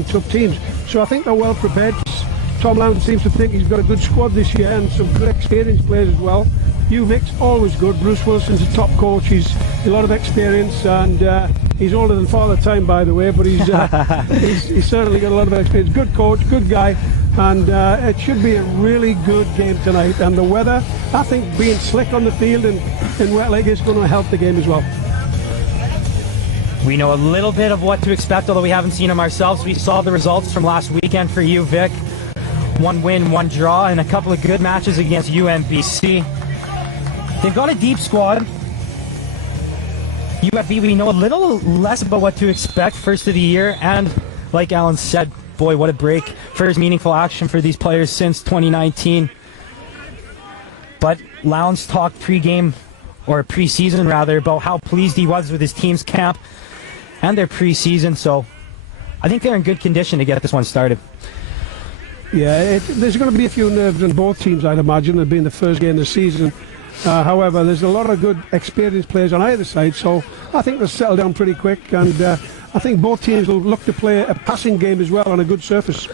tough teams. So I think they're well prepared. Tom Lowndes seems to think he's got a good squad this year and some good experienced players as well. UVIC's always good. Bruce Wilson's a top coach. He's a lot of experience, and he's older than Father Time, by the way, but he's certainly got a lot of experience. Good coach, good guy, and it should be a really good game tonight. And the weather, I think being slick on the field and wet like is going to help the game as well. We know a little bit of what to expect, although we haven't seen them ourselves. We saw the results from last weekend for UVIC. 1 win, 1 draw, and a couple of good matches against UMBC. They've got a deep squad. UFV, we know a little less about what to expect first of the year, and like Alan said, boy, what a break. First meaningful action for these players since 2019. But Lowndes talked pre-game, or pre-season rather, about how pleased he was with his team's camp and their pre-season, so I think they're in good condition to get this one started. Yeah, there's going to be a few nerves in both teams, I'd imagine, it being the first game of the season. However, there's a lot of good experienced players on either side, so I think they'll settle down pretty quick, and I think both teams will look to play a passing game as well on a good surface.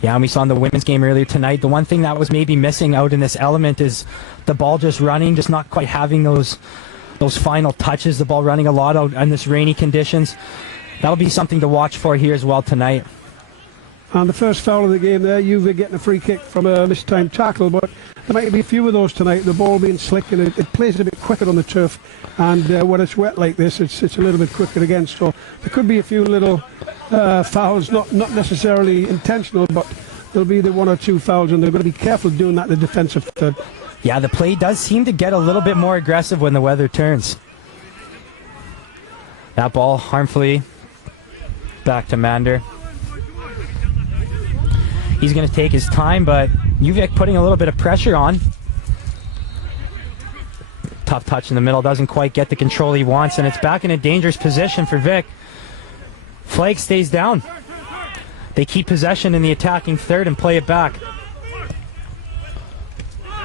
Yeah, and we saw in the women's game earlier tonight, the one thing that was maybe missing out in this element is the ball just running, just not quite having those final touches, the ball running a lot out in this rainy conditions. That'll be something to watch for here as well tonight. And the first foul of the game there, UVIC getting a free kick from a mistimed tackle, but there might be a few of those tonight. The ball being slick and it plays a bit quicker on the turf, and when it's wet like this, it's a little bit quicker again. So there could be a few little fouls, not necessarily intentional, but there'll be the 1 or 2 fouls, and they're going to be careful doing that in the defensive third. Yeah, the play does seem to get a little bit more aggressive when the weather turns. That ball harmfully back to Mander. He's going to take his time, but UVIC putting a little bit of pressure on. Tough touch in the middle, doesn't quite get the control he wants, and it's back in a dangerous position for Vic. Flag stays down. They keep possession in the attacking third and play it back.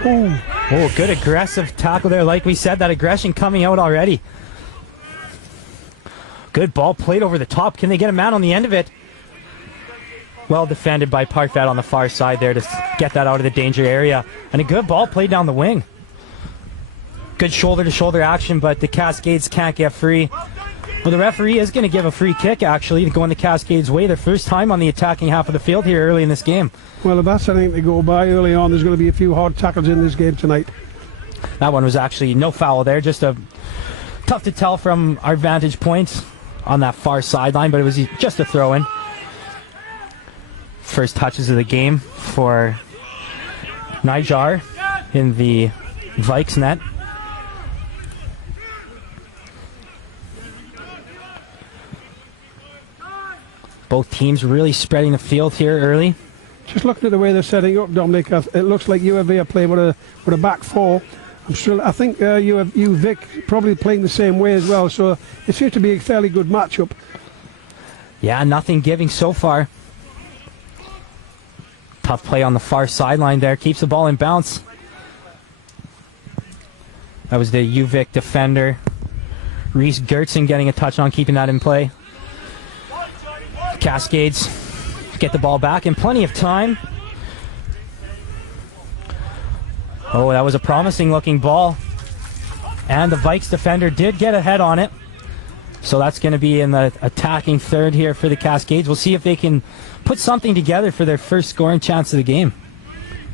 Oh, good aggressive tackle there. Like we said, that aggression coming out already. Good ball played over the top. Can they get a man on the end of it? Well defended by Parfait on the far side there to get that out of the danger area. And a good ball played down the wing. Good shoulder-to-shoulder action, but the Cascades can't get free. Well, the referee is going to give a free kick, actually, to go in the Cascades' way. Their first time on the attacking half of the field here early in this game. Well, if that's anything to go by early on, there's going to be a few hard tackles in this game tonight. That one was actually no foul there. Just tough to tell from our vantage points on that far sideline, but it was just a throw-in. First touches of the game for Nijar in the Vikes net. Both teams really spreading the field here early. Just looking at the way they're setting up, Dominic, it looks like UFV are playing with a back four. I think UVIC probably playing the same way as well, so it seems to be a fairly good matchup. Yeah, nothing giving so far. Tough play on the far sideline there. Keeps the ball in bounce. That was the UVIC defender. Reese Gertson getting a touch on, keeping that in play. Cascades get the ball back in plenty of time. Oh, that was a promising looking ball. And the Vikes defender did get ahead on it. So that's going to be in the attacking third here for the Cascades. We'll see if they can put something together for their first scoring chance of the game.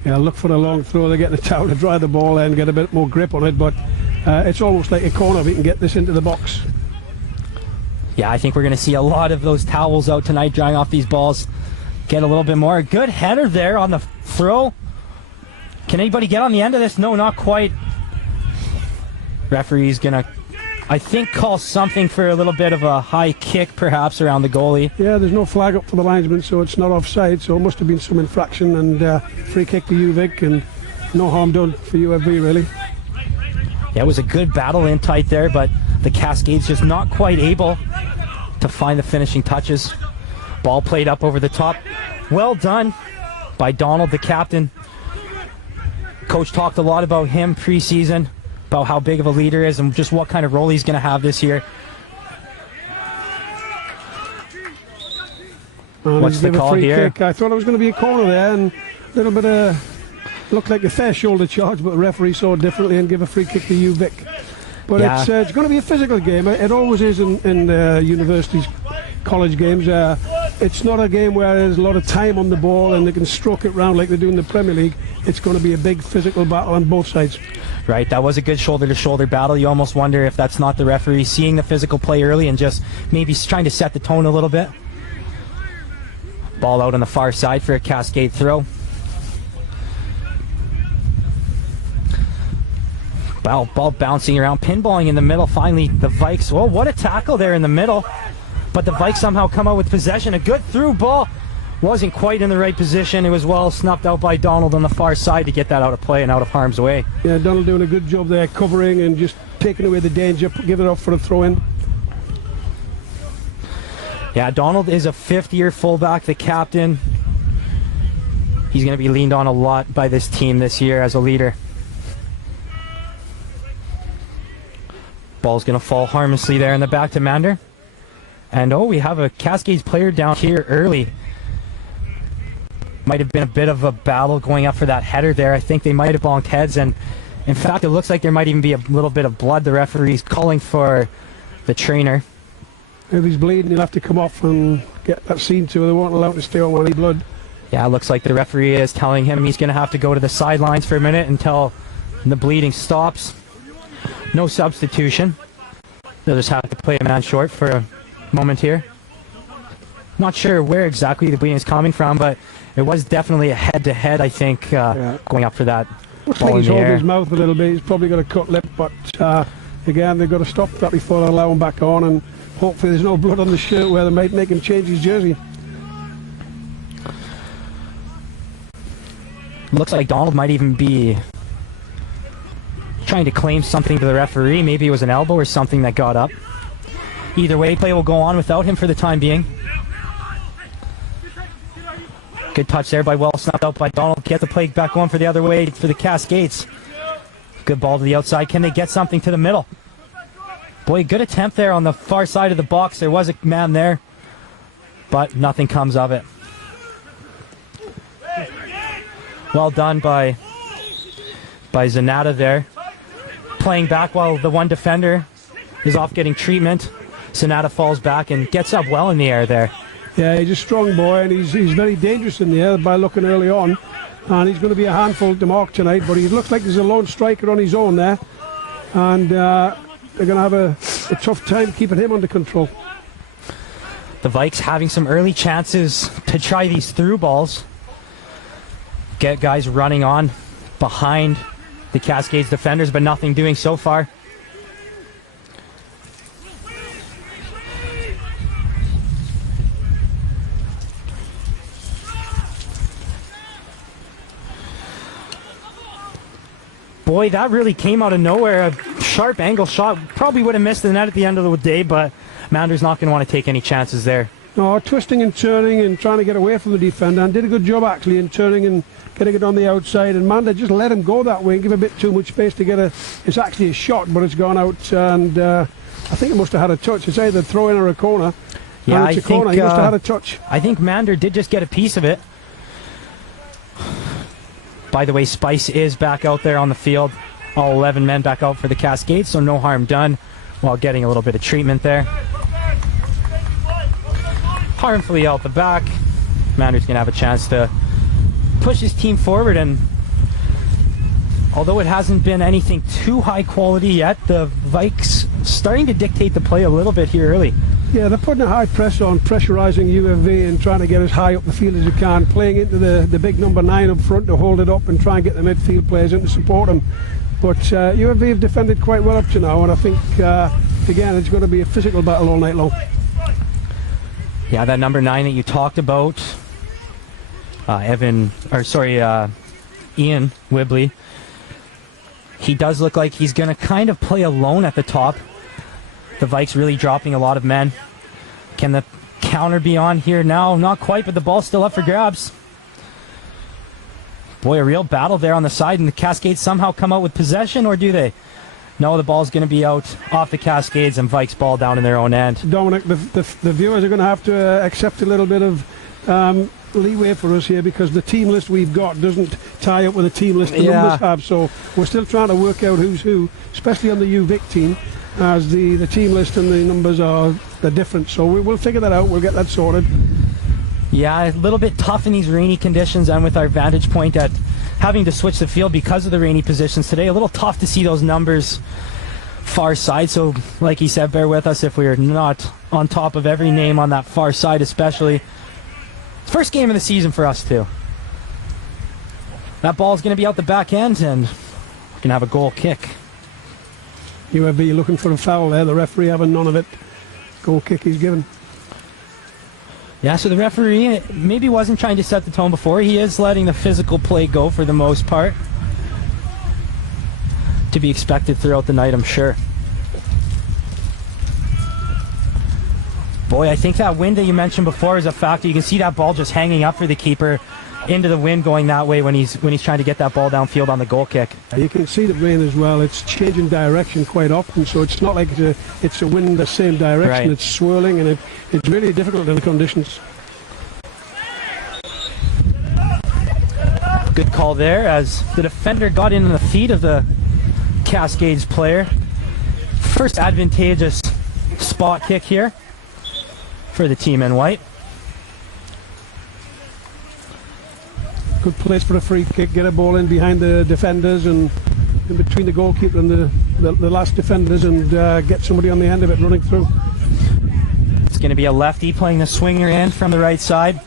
Yeah, look for a long throw. They're getting a towel to dry the ball and get a bit more grip on it, but it's almost like a corner if we can get this into the box. Yeah, I think we're going to see a lot of those towels out tonight, drying off these balls. Get a little bit more. Good header there on the throw. Can anybody get on the end of this? No, not quite. Referee's going to, I think, call something for a little bit of a high kick, perhaps, around the goalie. Yeah, there's no flag up for the linesman, so it's not offside, so it must have been some infraction, and free kick to UVIC, and no harm done for UFV, really. Yeah, it was a good battle in tight there, but the Cascades just not quite able to find the finishing touches. Ball played up over the top. Well done by Donald, the captain. Coach talked a lot about him pre-season, about how big of a leader is and just what kind of role he's going to have this year. And What's the call here? Kick. I thought it was going to be a corner there, and a little bit of looked like a fair shoulder charge, but the referee saw it differently and gave a free kick to UVIC. But Yeah. it's going to be a physical game. It always is in universities, college games. It's not a game where there's a lot of time on the ball and they can stroke it round like they do in the Premier League. It's going to be a big physical battle on both sides. Right, that was a good shoulder-to-shoulder battle. You almost wonder if that's not the referee seeing the physical play early and just maybe trying to set the tone a little bit. Ball out on the far side for a Cascade throw. Ball bouncing around, pinballing in the middle. Finally, the Vikes. Oh, what a tackle there in the middle. But the Vikes somehow come out with possession. A good through ball. Wasn't quite in the right position. It was well snuffed out by Donald on the far side to get that out of play and out of harm's way. Yeah, Donald doing a good job there, covering and just taking away the danger, giving it up for a throw-in. Yeah, Donald is a fifth-year fullback, the captain. He's going to be leaned on a lot by this team this year as a leader. Ball's going to fall harmlessly there in the back to Mander. And oh, we have a Cascades player down here early. Might have been a bit of a battle going up for that header there. I think they might have bonked heads, and in fact it looks like there might even be a little bit of blood. The referee's calling for the trainer. If he's bleeding, he'll have to come off and get that seen to. They won't allow him to stay on any blood. Yeah, it looks like the referee is telling him he's going to have to go to the sidelines for a minute until the bleeding stops. No substitution. They'll just have to play a man short for a moment here. Not sure where exactly the bleeding is coming from, but it was definitely a head-to-head, I think, going up for that. Looks like he's holding his mouth a little bit. He's probably got a cut lip, but again, they've got to stop that before they allow him back on, and hopefully there's no blood on the shirt where they might make him change his jersey. Looks like Donald might even be trying to claim something to the referee. Maybe it was an elbow or something that got up. Either way, play will go on without him for the time being. Good touch there by well snuffed out by Donald. Get the play back going for the other way for the Cascades. Good ball to the outside. Can they get something to the middle? Boy, good attempt there on the far side of the box. There was a man there, but nothing comes of it. Well done by Zanata there. Playing back while the one defender is off getting treatment. Zanata falls back and gets up well in the air there. Yeah, he's a strong boy, and he's very dangerous in the air by looking early on. And he's going to be a handful to mark tonight, but he looks like there's a lone striker on his own there. And they're going to have a tough time keeping him under control. The Vikes having some early chances to try these through balls. Get guys running on behind the Cascades defenders, but nothing doing so far. Boy, that really came out of nowhere. A sharp angle shot. Probably would have missed the net at the end of the day, but Mander's not going to want to take any chances there. No, twisting and turning and trying to get away from the defender, and did a good job actually in turning and getting it on the outside, and Mander just let him go that way and give a bit too much space to get it's actually a shot, but it's gone out, and I think it must have had a touch. It's either throw in or a corner. Yeah, it's a corner. He must have had a touch. I think Mander did just get a piece of it. By the way, Spice is back out there on the field. All 11 men back out for the Cascades, so no harm done while getting a little bit of treatment there. Harmfully out the back. Mander's going to have a chance to push his team forward, and although it hasn't been anything too high quality yet, the Vikes starting to dictate the play a little bit here early. Yeah, they're putting a high press on, pressurising UFV and trying to get as high up the field as you can, playing into the big number 9 up front to hold it up and try and get the midfield players in to support them. But UFV have defended quite well up to now, and I think, again, it's going to be a physical battle all night long. Yeah, that number 9 that you talked about, Ian Wibley, he does look like he's going to kind of play alone at the top. The Vikes really dropping a lot of men. Can the counter be on here now? Not quite, but the ball's still up for grabs. Boy, a real battle there on the side, and the Cascades somehow come out with possession, or do they? No, the ball's going to be out off the Cascades, and Vikes ball down in their own end. Dominic, the viewers are going to have to accept a little bit of leeway for us here because the team list we've got doesn't tie up with the team list the numbers have. So we're still trying to work out who's who, especially on the UVIC team, as the team list and the numbers they're different. So we'll figure that out. We'll get that sorted. Yeah, a little bit tough in these rainy conditions, and with our vantage point at having to switch the field because of the rainy positions today, a little tough to see those numbers far side. So like he said, bear with us if we're not on top of every name on that far side, especially. First game of the season for us too. That ball is going to be out the back end, and we're going to have a goal kick. UAB looking for a foul there. The referee having none of it. Goal kick he's given. Yeah, so the referee maybe wasn't trying to set the tone before. He is letting the physical play go for the most part. To be expected throughout the night, I'm sure. Boy, I think that wind that you mentioned before is a factor. You can see that ball just hanging up for the keeper into the wind going that way when he's trying to get that ball downfield on the goal kick. You can see the rain as well. It's changing direction quite often, so it's not like it's a wind in the same direction. Right. It's swirling, and it's really difficult in the conditions. Good call there as the defender got in the feet of the Cascades player. First advantageous spot kick here for the team in white. Good place for a free kick. Get a ball in behind the defenders and in between the goalkeeper and the last defenders, and get somebody on the end of it running through. It's going to be a lefty playing the swinger in from the right side.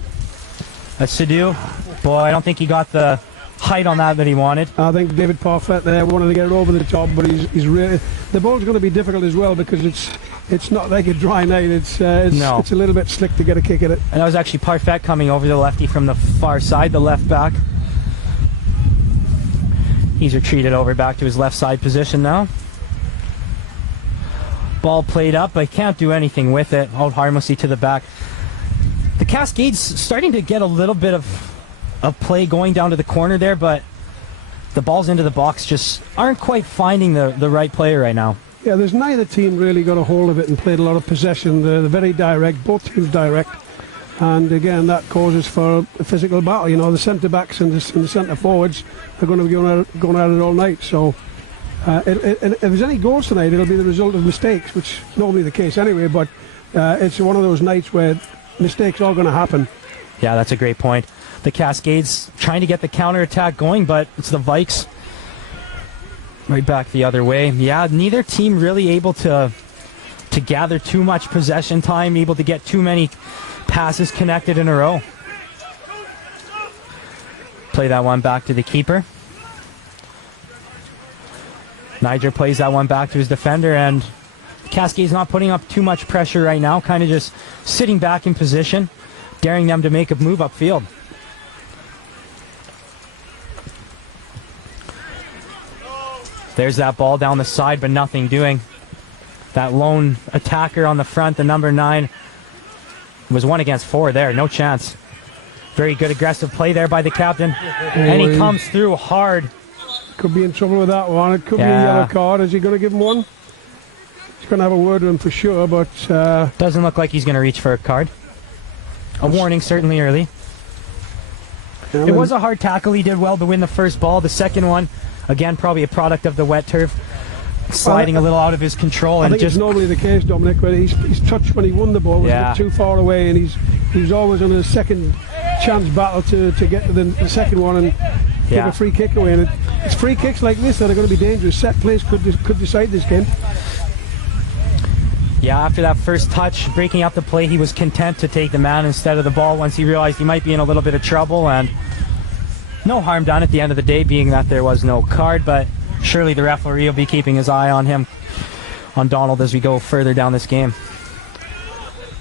That's Sidhu. Boy, I don't think he got the height on that he wanted. I think David Parfait there wanted to get it over the top, but he's really, the ball's going to be difficult as well because it's not like a dry night. It's a little bit slick to get a kick at it. And that was actually Parfait coming over the lefty from the far side, the left back. He's retreated over back to his left side position now. Ball played up, but can't do anything with it. Out harmlessly to the back. The Cascades starting to get a little bit of play going down to the corner there, but the balls into the box just aren't quite finding the right player right now. Yeah, there's neither team really got a hold of it and played a lot of possession. They're very direct, both teams direct, and again that causes for a physical battle. You know, the centre backs and the centre forwards are going to be going at it all night. So if there's any goals tonight, it'll be the result of mistakes, which is normally the case anyway, but it's one of those nights where mistakes are going to happen. Yeah, that's a great point. The Cascades trying to get the counter-attack going, but it's the Vikes right back the other way. Yeah, neither team really able to gather too much possession time, able to get too many passes connected in a row. Play that one back to the keeper. Niger plays that one back to his defender, and Cascades not putting up too much pressure right now, kind of just sitting back in position, daring them to make a move upfield. There's that ball down the side, but nothing doing. That lone attacker on the front, the number 9, was 1 against 4 there. No chance. Very good aggressive play there by the captain. And he comes through hard. Could be in trouble with that one. It could be a yellow card. Is he going to give him one? He's going to have a word with him for sure, but... doesn't look like he's going to reach for a card. A warning certainly early. It was a hard tackle. He did well to win the first ball. The second one, again, probably a product of the wet turf, sliding a little out of his control. I think it's normally the case, Dominic, where he's touched when he won the ball was a bit too far away, and he's always on a second chance battle to get to the second one and take a free kick away. And it's free kicks like this that are going to be dangerous. Set plays could decide this game. Yeah, after that first touch, breaking up the play, he was content to take the man instead of the ball once he realized he might be in a little bit of trouble, and no harm done at the end of the day, being that there was no card, but surely the referee will be keeping his eye on him, on Donald, as we go further down this game.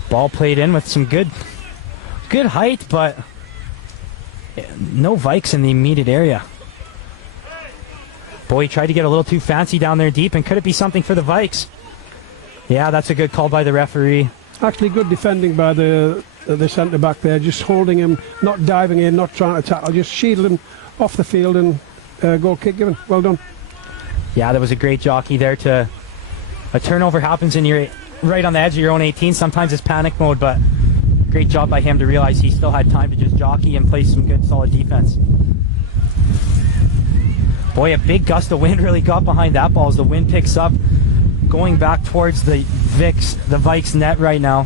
Ball played in with some good height, but no Vikes in the immediate area. Boy, he tried to get a little too fancy down there deep, and could it be something for the Vikes? Yeah, that's a good call by the referee. Actually, good defending by the centre back there, just holding him, not diving in, not trying to tackle, just shielding him off the field, and goal kick given. Well done. Yeah, that was a great jockey there. A turnover happens and you're right on the edge of your own 18. Sometimes it's panic mode, but Great job by him to realize he still had time to just jockey and play some good, solid defense. Boy, a big gust of wind really got behind that ball as the wind picks up, going back towards the Vikes net right now.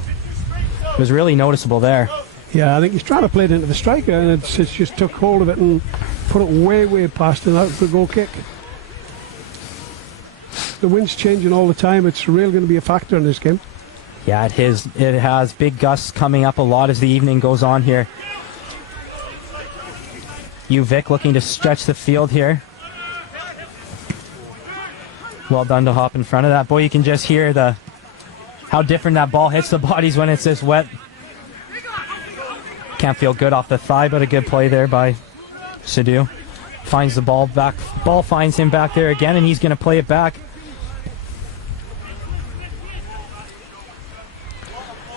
It was really noticeable there. Yeah, I think he's trying to play it into the striker, and it's just took hold of it and put it way past and out for a goal kick. The wind's changing all the time. It's really going to be a factor in this game. Yeah, it has big gusts coming up a lot as the evening goes on here. UVIC looking to stretch the field here. Well done to hop in front of that. Boy, you can just hear how different that ball hits the bodies when it's this wet. Can't feel good off the thigh, but a good play there by Sidhu. Finds the ball back. Ball finds him back there again, and he's going to play it back.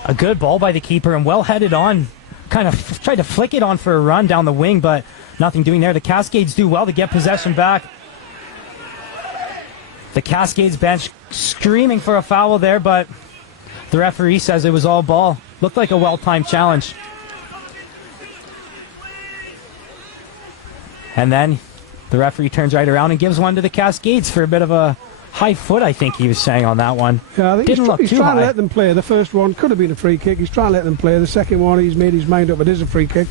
A good ball by the keeper and well headed on. Kind of tried to flick it on for a run down the wing, but nothing doing there. The Cascades do well to get possession back. The Cascades bench screaming for a foul there, but the referee says it was all ball. Looked like a well-timed challenge. And then the referee turns right around and gives one to the Cascades for a bit of a high foot, I think he was saying on that one. Yeah, I think he's trying to let them play. The first one could have been a free kick. He's trying to let them play. The second one, he's made his mind up. It is a free kick.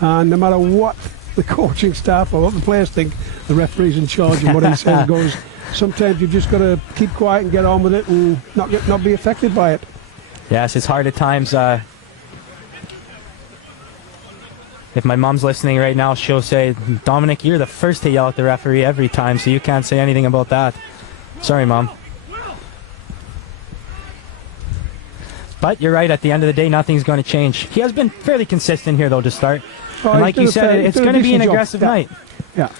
And no matter what the coaching staff or what the players think, the referee's in charge and what he says goes. Sometimes you've just got to keep quiet and get on with it and not be affected by it. Yes, it's hard at times. If my mom's listening right now, she'll say, Dominic, you're the first to yell at the referee every time, so you can't say anything about that. Sorry, Mom. But you're right, at the end of the day, nothing's going to change. He has been fairly consistent here, though, to start. And like you said, it's going to be an aggressive night. Yeah.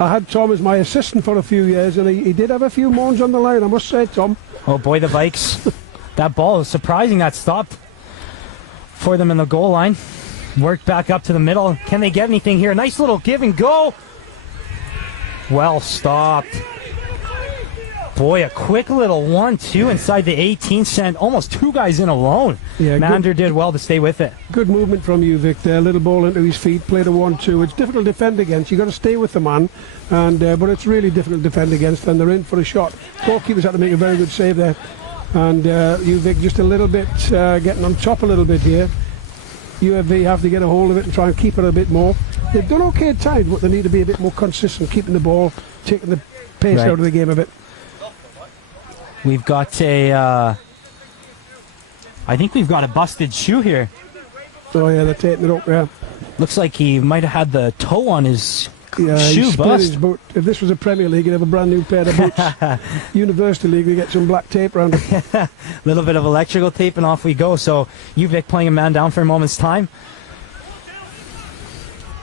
I had Tom as my assistant for a few years, and he did have a few moans on the line, I must say, Tom. Oh, boy, the Vikes. That ball is surprising that stopped for them in the goal line. Worked back up to the middle. Can they get anything here? Nice little give and go. Well stopped. Boy, a quick little 1-2 inside the 18 sent almost two guys in alone. Yeah, Mander did well to stay with it. Good movement from UVIC there. Little ball into his feet, played a 1-2. It's difficult to defend against. You've got to stay with the man, and but it's really difficult to defend against, and they're in for a shot. Goalkeepers had to make a very good save there. And UVIC just a little bit getting on top a little bit here. UFV have to get a hold of it and try and keep it a bit more. They've done okay at times, but they need to be a bit more consistent, keeping the ball, taking the pace out of the game a bit. We've got I think we've got a busted shoe here. Oh yeah, they're taking it up, yeah. Looks like he might have had the toe on his shoe bust. His boot. If this was a Premier League, he'd have a brand new pair of boots. University League, we get some black tape around it. A little bit of electrical tape and off we go. So UVIC playing a man down for a moment's time.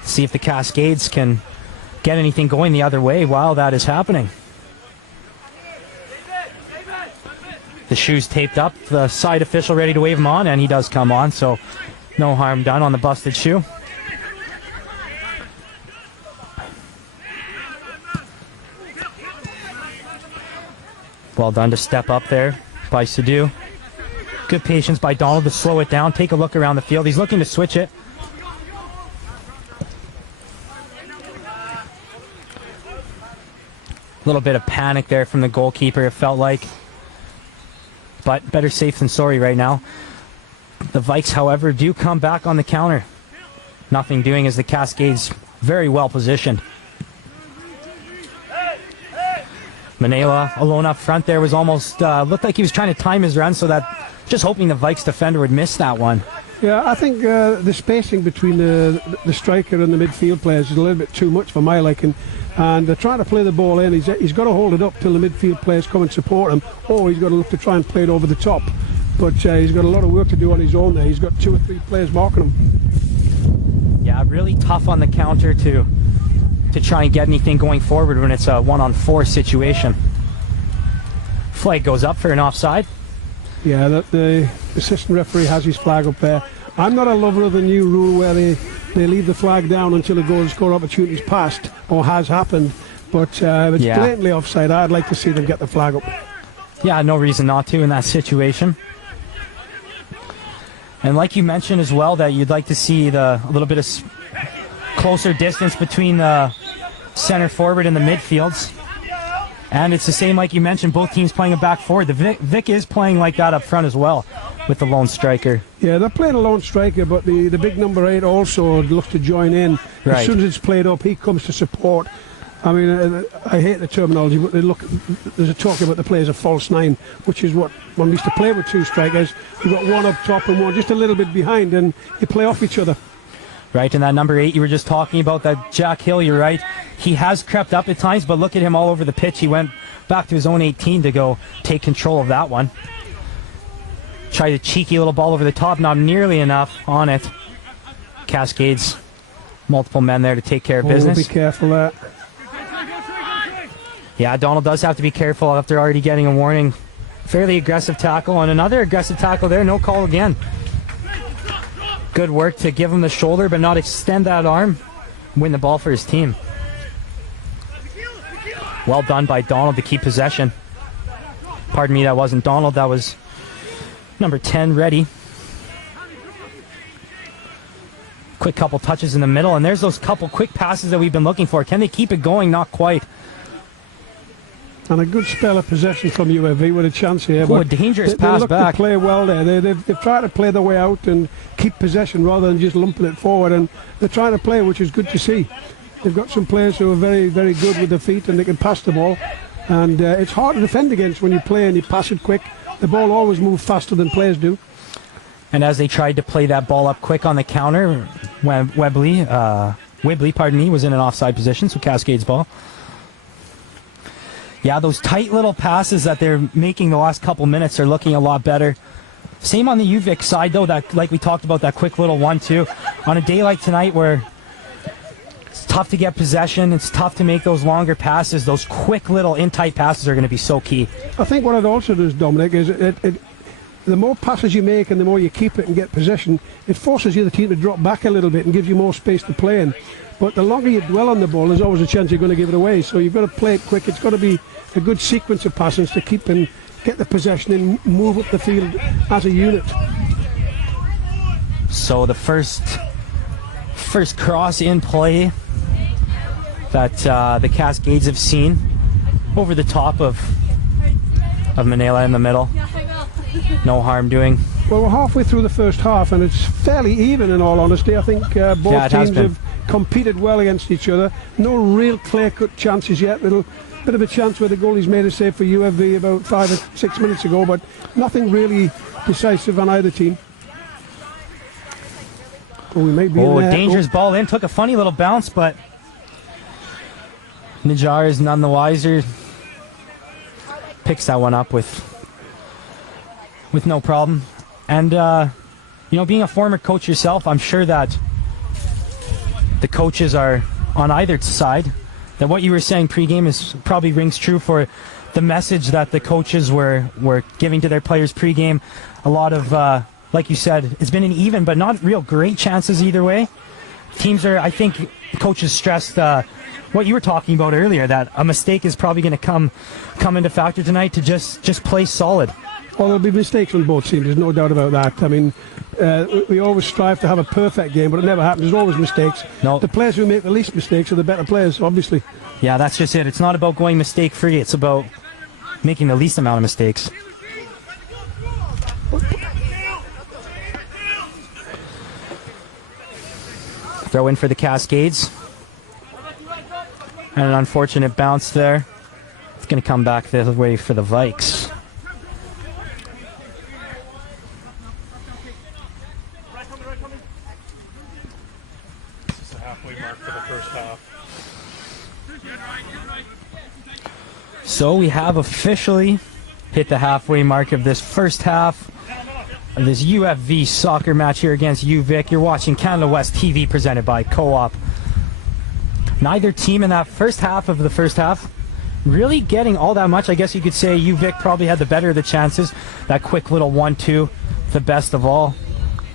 See if the Cascades can get anything going the other way while that is happening. The shoe's taped up, the side official ready to wave him on, and he does come on, so no harm done on the busted shoe. Well done to step up there by Sidhu. Good patience by Donald to slow it down, take a look around the field. He's looking to switch it. A little bit of panic there from the goalkeeper, it felt like. But better safe than sorry right now. The Vikes, however, do come back on the counter. Nothing doing as the Cascades very well positioned. Manela alone up front there was almost, looked like he was trying to time his run so that, just hoping the Vikes defender would miss that one. Yeah, I think the spacing between the striker and the midfield players is a little bit too much for my liking. And they're trying to play the ball in. He's got to hold it up till the midfield players come and support him, or he's got to look to try and play it over the top. But he's got a lot of work to do on his own there. He's got 2 or 3 players marking him. Yeah, really tough on the counter to try and get anything going forward when it's a 1-on-4 situation. Flag goes up for an offside. Yeah, the assistant referee has his flag up there. I'm not a lover of the new rule where they leave the flag down until a goal and score opportunity's passed or has happened. But if it's blatantly offside, I'd like to see them get the flag up. Yeah, no reason not to in that situation. And like you mentioned as well, that you'd like to see a little bit of closer distance between the center forward and the midfields. And it's the same like you mentioned, both teams playing a back forward. The Vic is playing like that up front as well with the lone striker. Yeah, they're playing a lone striker, but the big number 8 also looks to join in. Right. As soon as it's played up, he comes to support. I mean, I hate the terminology, but there's a talk about the play as a false 9, which is what when we used to play with 2 strikers. You've got one up top and one just a little bit behind, and you play off each other. Right, and that number 8 you were just talking about, that Jack Hill, you're right. He has crept up at times, but look at him all over the pitch. He went back to his own 18 to go take control of that one. Tried a cheeky little ball over the top, not nearly enough on it. Cascades, multiple men there to take care of business. Be careful there. Yeah, Donald does have to be careful after already getting a warning. Fairly aggressive tackle, and another aggressive tackle there. No call again. Good work to give him the shoulder, but not extend that arm. Win the ball for his team. Well done by Donald to keep possession. Pardon me, that wasn't Donald. That was number 10, Reddy. Quick couple touches in the middle, and there's those couple quick passes that we've been looking for. Can they keep it going? Not quite. And a good spell of possession from UVIC with a chance here. Oh, a dangerous pass they back. To play well there. They've tried to play their way out and keep possession rather than just lumping it forward. And they're trying to play, which is good to see. They've got some players who are very, very good with their feet and they can pass the ball. And it's hard to defend against when you play and you pass it quick. The ball always moves faster than players do. And as they tried to play that ball up quick on the counter, Whibley, pardon me, was in an offside position, so Cascades ball. Yeah, those tight little passes that they're making the last couple minutes are looking a lot better. Same on the UVIC side, though, that like we talked about, that quick little 1-2. On a day like tonight where it's tough to get possession, it's tough to make those longer passes, those quick little in-tight passes are going to be so key. I think what it also does, Dominic, is the more passes you make and the more you keep it and get possession, it forces the other team to drop back a little bit and gives you more space to play in. But the longer you dwell on the ball, there's always a chance you're going to give it away. So you've got to play it quick. It's got to be a good sequence of passes to keep and get the possession and move up the field as a unit. So the first cross in play that the Cascades have seen over the top of Manila in the middle. No harm doing. Well, we're halfway through the first half and it's fairly even in all honesty. I think both teams have competed well against each other. No real clear-cut chances yet. Little bit of a chance where the goalie's made a save for UFV about 5 or 6 minutes ago, but nothing really decisive on either team. Oh, we may be in there. Dangerous ball in. Took a funny little bounce, but Nijar is none the wiser. Picks that one up with no problem. And, being a former coach yourself, I'm sure that the coaches are on either side. That what you were saying pregame probably rings true for the message that the coaches were giving to their players pregame. A lot of, like you said, it's been an even but not real great chances either way. Teams are, I think, coaches stressed what you were talking about earlier, that a mistake is probably going to come into factor tonight to just play solid. Well, there'll be mistakes on both teams, there's no doubt about that. I mean, we always strive to have a perfect game, but it never happens. There's always mistakes. No. The players who make the least mistakes are the better players, obviously. Yeah, that's just it. It's not about going mistake-free. It's about making the least amount of mistakes. Throw in for the Cascades. And an unfortunate bounce there. It's going to come back the other way for the Vikes. So we have officially hit the halfway mark of this first half of this UFV soccer match here against UVIC. You're watching Canada West TV presented by Co-op. Neither team in that first half of the first half really getting all that much. I guess you could say UVIC probably had the better of the chances. That quick little 1-2, the best of all.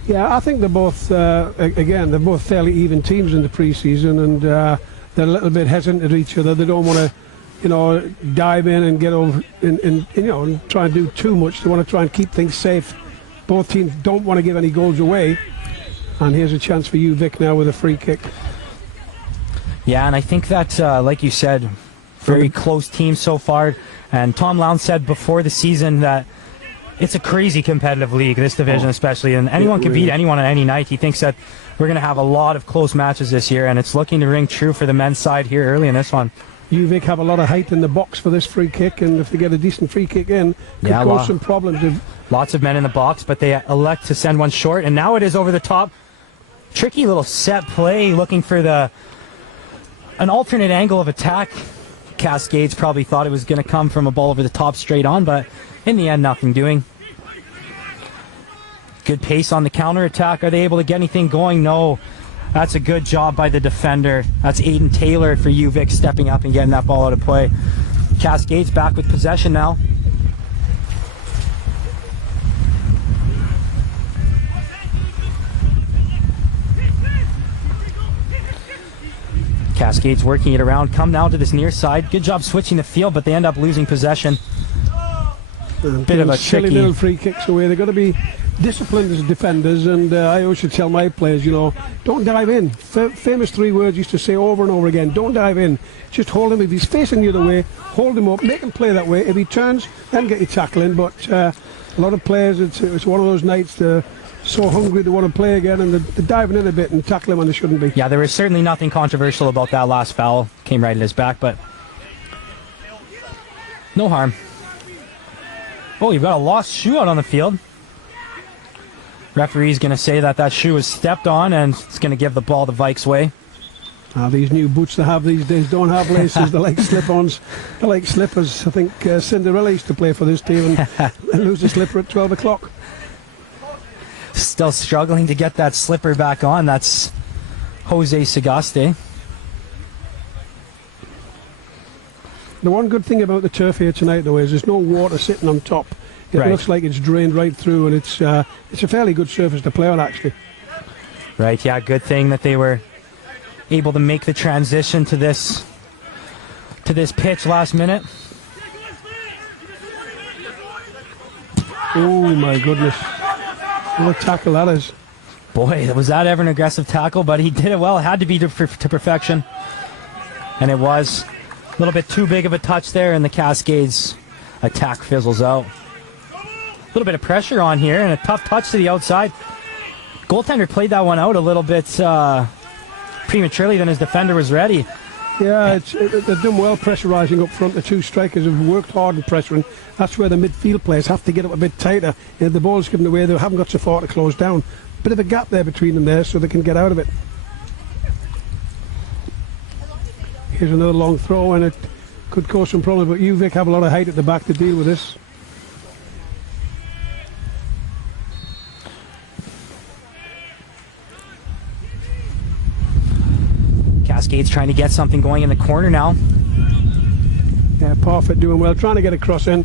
Yeah, I think they're both, they're both fairly even teams in the preseason, and they're a little bit hesitant at each other. They don't want to dive in and get over and try and do too much. They want to try and keep things safe. Both teams don't want to give any goals away. And here's a chance for UVic now with a free kick. Yeah, and I think that, like you said, very close team so far. And Tom Lowndes said before the season that it's a crazy competitive league, this division especially, and anyone can beat anyone on any night. He thinks that we're going to have a lot of close matches this year, and it's looking to ring true for the men's side here early in this one. UVic have a lot of height in the box for this free kick, and if they get a decent free kick in, could cause some problems. Lots of men in the box, but they elect to send one short, and now it is over the top. Tricky little set play, looking for an alternate angle of attack. Cascades probably thought it was going to come from a ball over the top straight on, but in the end, nothing doing. Good pace on the counter attack. Are they able to get anything going? No. That's a good job by the defender. That's Aiden Taylor for UVic stepping up and getting that ball out of play. Cascades back with possession now. Cascades working it around. Come now to this near side. Good job switching the field, but they end up losing possession. Bit of a silly tricky little free kicks away. They've got to be disciplined as defenders, and I always should tell my players, don't dive in. Famous 3 words used to say over and over again: don't dive in. Just hold him. If he's facing the other way, hold him up, make him play that way. If he turns, then get your tackle in. But a lot of players, it's one of those nights they're so hungry to want to play again, and they're diving in a bit and tackling when they shouldn't be. Yeah, there was certainly nothing controversial about that last foul. Came right at his back, but no harm. Oh, you've got a lost shoe out on the field. Referee's going to say that shoe was stepped on, and it's going to give the ball the Vikes' way. These new boots they have these days don't have laces. They're like slip-ons. They're like slippers. I think Cinderella used to play for this team and lose a slipper at 12 o'clock. Still struggling to get that slipper back on. That's Jose Sagaste. The one good thing about the turf here tonight, though, is there's no water sitting on top. It looks like it's drained right through, and it's a fairly good surface to play on, actually. Right, yeah, good thing that they were able to make the transition to this pitch last minute. Oh, my goodness. What a tackle that is. Boy, was that ever an aggressive tackle, but he did it well. It had to be to perfection. And it was. A little bit too big of a touch there, and the Cascades attack fizzles out. A little bit of pressure on here, and a tough touch to the outside. Goaltender played that one out a little bit prematurely than his defender was ready. Yeah, they've done well pressurising up front. The 2 strikers have worked hard in pressuring. That's where the midfield players have to get up a bit tighter. If the ball's given away, they haven't got so far to close down. Bit of a gap there between them there, so they can get out of it. Here's another long throw, and it could cause some problems, but UVic have a lot of height at the back to deal with this. Cascades trying to get something going in the corner now. Yeah, Parfit doing well, trying to get a cross in,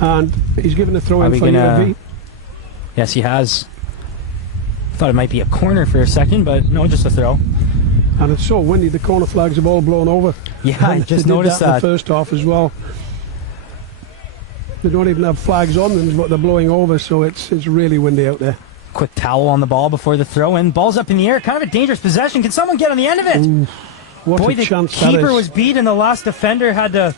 and he's given a throw in for UVic. Yes, he has. Thought it might be a corner for a second, but no, just a throw. And it's so windy, the corner flags have all blown over. Yeah, I just noticed that. In the first half as well. They don't even have flags on them, but they're blowing over, so it's really windy out there. Quick towel on the ball before the throw in. Ball's up in the air, kind of a dangerous possession. Can someone get on the end of it? Ooh, what Boy, a chance the keeper was beat, and the last defender had to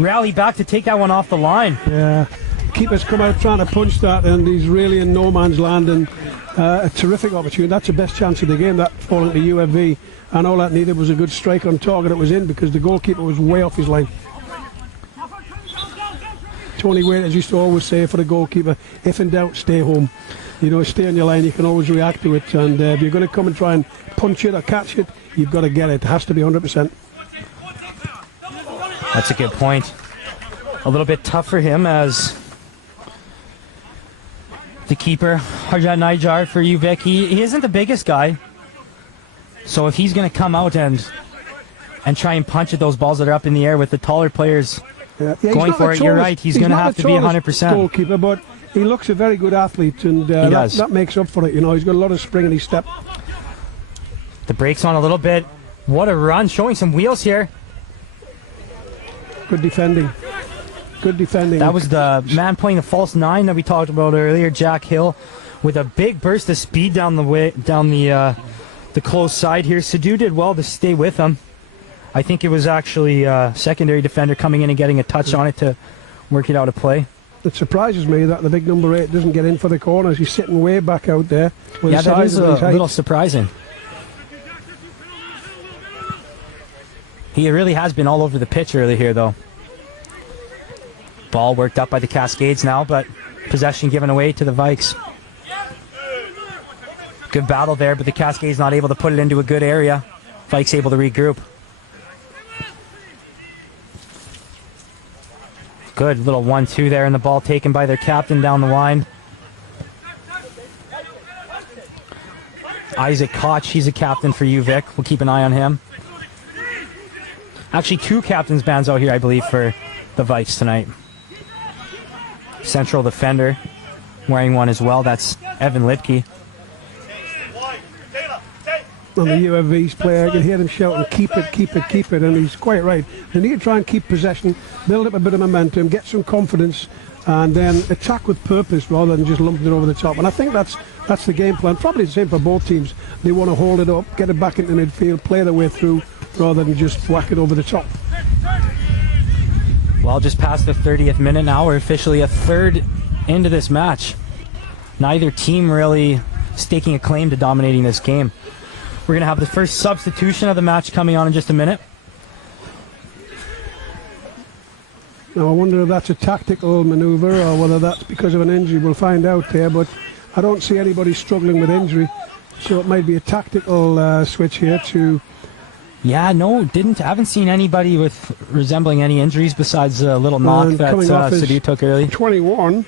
rally back to take that one off the line. Yeah, the keeper's come out trying to punch that, and he's really in no man's land, and a terrific opportunity. That's the best chance of the game, that falling to UFV. And all that needed was a good strike on target. It was in because the goalkeeper was way off his line. Tony Waiters used to always say for the goalkeeper, if in doubt, stay home. Stay on your line, you can always react to it. And if you're going to come and try and punch it or catch it, you've got to get it. It has to be 100%. That's a good point. A little bit tough for him as the keeper, Harjat Nijar for UVic. He isn't the biggest guy. So if he's going to come out and try and punch at those balls that are up in the air with the taller players going for it, you're right. He's going to have to be 100%. Goalkeeper, but he looks a very good athlete, and that makes up for it. He's got a lot of spring in his step. The brake's on a little bit. What a run, showing some wheels here. Good defending. Good defending. That was the man playing the false 9 that we talked about earlier, Jack Hill. with a big burst of speed down the close side here. Sadu did well to stay with him. I think it was actually secondary defender coming in and getting a touch on it to work it out of play. It surprises me that the big number 8 doesn't get in for the corners. He's sitting way back out there. Yeah, that is a little surprising. He really has been all over the pitch early here, though. Ball worked up by the Cascades now, but possession given away to the Vikes. Good battle there, but the Cascades not able to put it into a good area. Vikes able to regroup. Good little 1-2 there, and the ball taken by their captain down the line. Isaac Koch, he's a captain for UVIC. We'll keep an eye on him. Actually, 2 captain's bands out here, I believe, for the Vikes tonight. Central defender wearing one as well. That's Evan Lipke. On the UFV's player, I can hear him shouting, keep it, keep it, keep it, and he's quite right. They need to try and keep possession, build up a bit of momentum, get some confidence, and then attack with purpose rather than just lumping it over the top. And I think that's the game plan. Probably the same for both teams. They want to hold it up, get it back into midfield, play their way through, rather than just whack it over the top. Well, just past the 30th minute now, we're officially a third into this match. Neither team really staking a claim to dominating this game. We're going to have the first substitution of the match coming on in just a minute. Now, I wonder if that's a tactical manoeuvre or whether that's because of an injury. We'll find out there, but I don't see anybody struggling with injury. So it might be a tactical switch here to... Yeah, no, haven't seen anybody with resembling any injuries besides a little knock that Sadu took early. 21.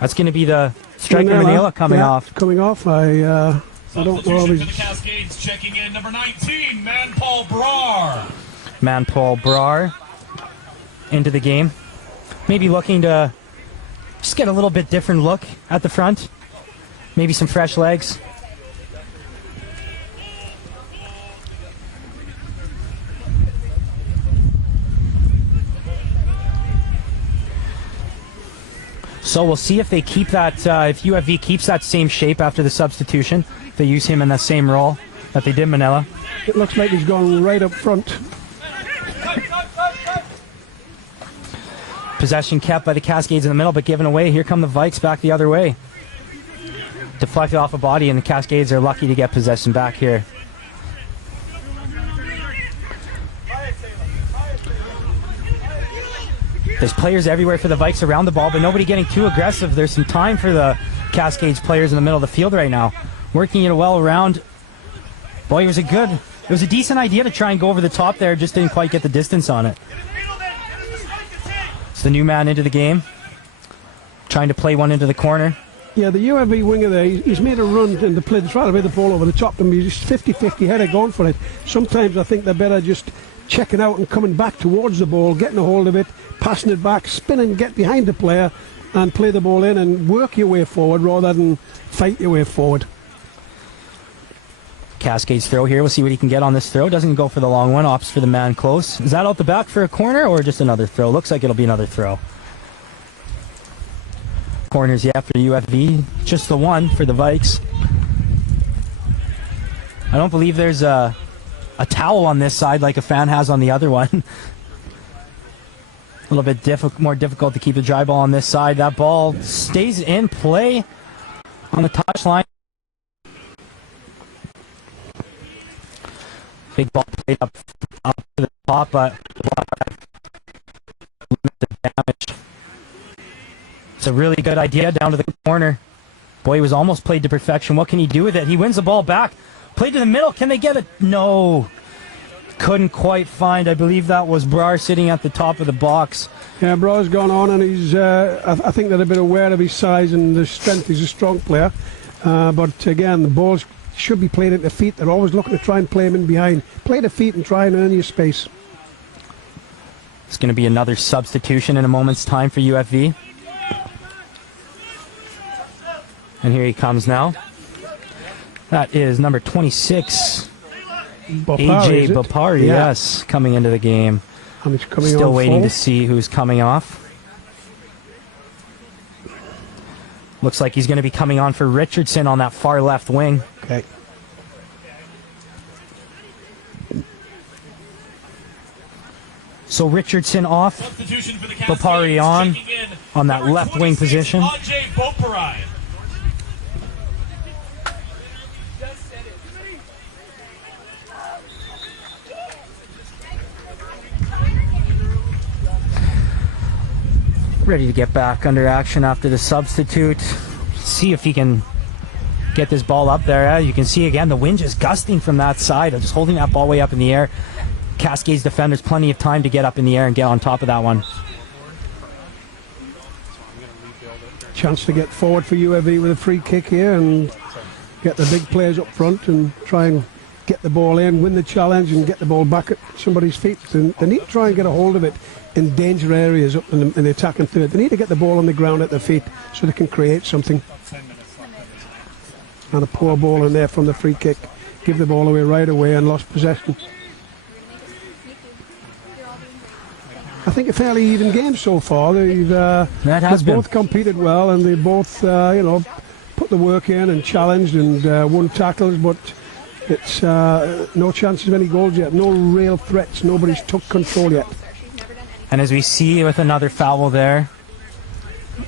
That's going to be the striker Manila coming off. Coming off. I don't know. For the Cascades checking in, number 19, Manpaul Brar. Manpaul Brar into the game. Maybe looking to just get a little bit different look at the front. Maybe some fresh legs. So we'll see if they keep that, if UFV keeps that same shape after the substitution. They use him in that same role that they did Manila. It looks like he's gone right up front. Possession kept by the Cascades in the middle, but given away. Here come the Vikes back the other way. Deflected off a body, and the Cascades are lucky to get possession back here. There's players everywhere for the Vikes around the ball, but nobody getting too aggressive. There's some time for the Cascades players in the middle of the field right now. Working it well around. Boy, it was a decent idea to try and go over the top there. Just didn't quite get the distance on it. It's the new man into the game. Trying to play one into the corner. Yeah, the UFV winger there, he's made a run in the play. He's trying to play the ball over the top. And he's 50-50 header going for it. Sometimes I think they're better just checking out and coming back towards the ball, getting a hold of it, passing it back, spinning, get behind the player and play the ball in and work your way forward rather than fight your way forward. Cascades throw here. We'll see what he can get on this throw. Doesn't go for the long one. Opts for the man close. Is that out the back for a corner or just another throw? Looks like it'll be another throw. Corners, yeah, for UFV. Just the one for the Vikes. I don't believe there's a towel on this side like a fan has on the other one. A little bit more difficult to keep the dry ball on this side. That ball stays in play on the touchline. Big ball played up to the top, but limited damage. It's a really good idea down to the corner. Boy, he was almost played to perfection. What can he do with it? He wins the ball back. Played to the middle. Can they get it? No. Couldn't quite find. I believe that was Brar sitting at the top of the box. Yeah, Brar's gone on, and he's. I think they're a bit aware of his size and the strength. He's a strong player, but again, the balls should be played at the feet. They're always looking to try and play him in behind. Play the feet and try and earn your space. It's going to be another substitution in a moment's time for UFV. And here he comes now. That is number 26, AJ Bapari, yes, coming into the game. And he's coming Still on waiting full. to see who's coming off. Looks like he's going to be coming on for Richardson on that far left wing. Okay. So Richardson off, Substitution for the Bopari on that Number left wing 26, position. Ajay Bopari. Ready to get back under action after the substitute. See if he can get this ball up there. You can see again the wind just gusting from that side, just holding that ball way up in the air. Cascades defenders plenty of time to get up in the air and get on top of that one. Chance to get forward for UAV with a free kick here and get the big players up front and try and get the ball in, win the challenge and get the ball back at somebody's feet. And they need to try and get a hold of it in danger areas up in the attacking third. They need to get the ball on the ground at their feet so they can create something. And a poor ball in there from the free kick. Give the ball away right away and lost possession. I think a fairly even game so far. They've both competed well and they both, put the work in and challenged and won tackles, but it's no chances of any goals yet. No real threats. Nobody's took control yet. And as we see with another foul there,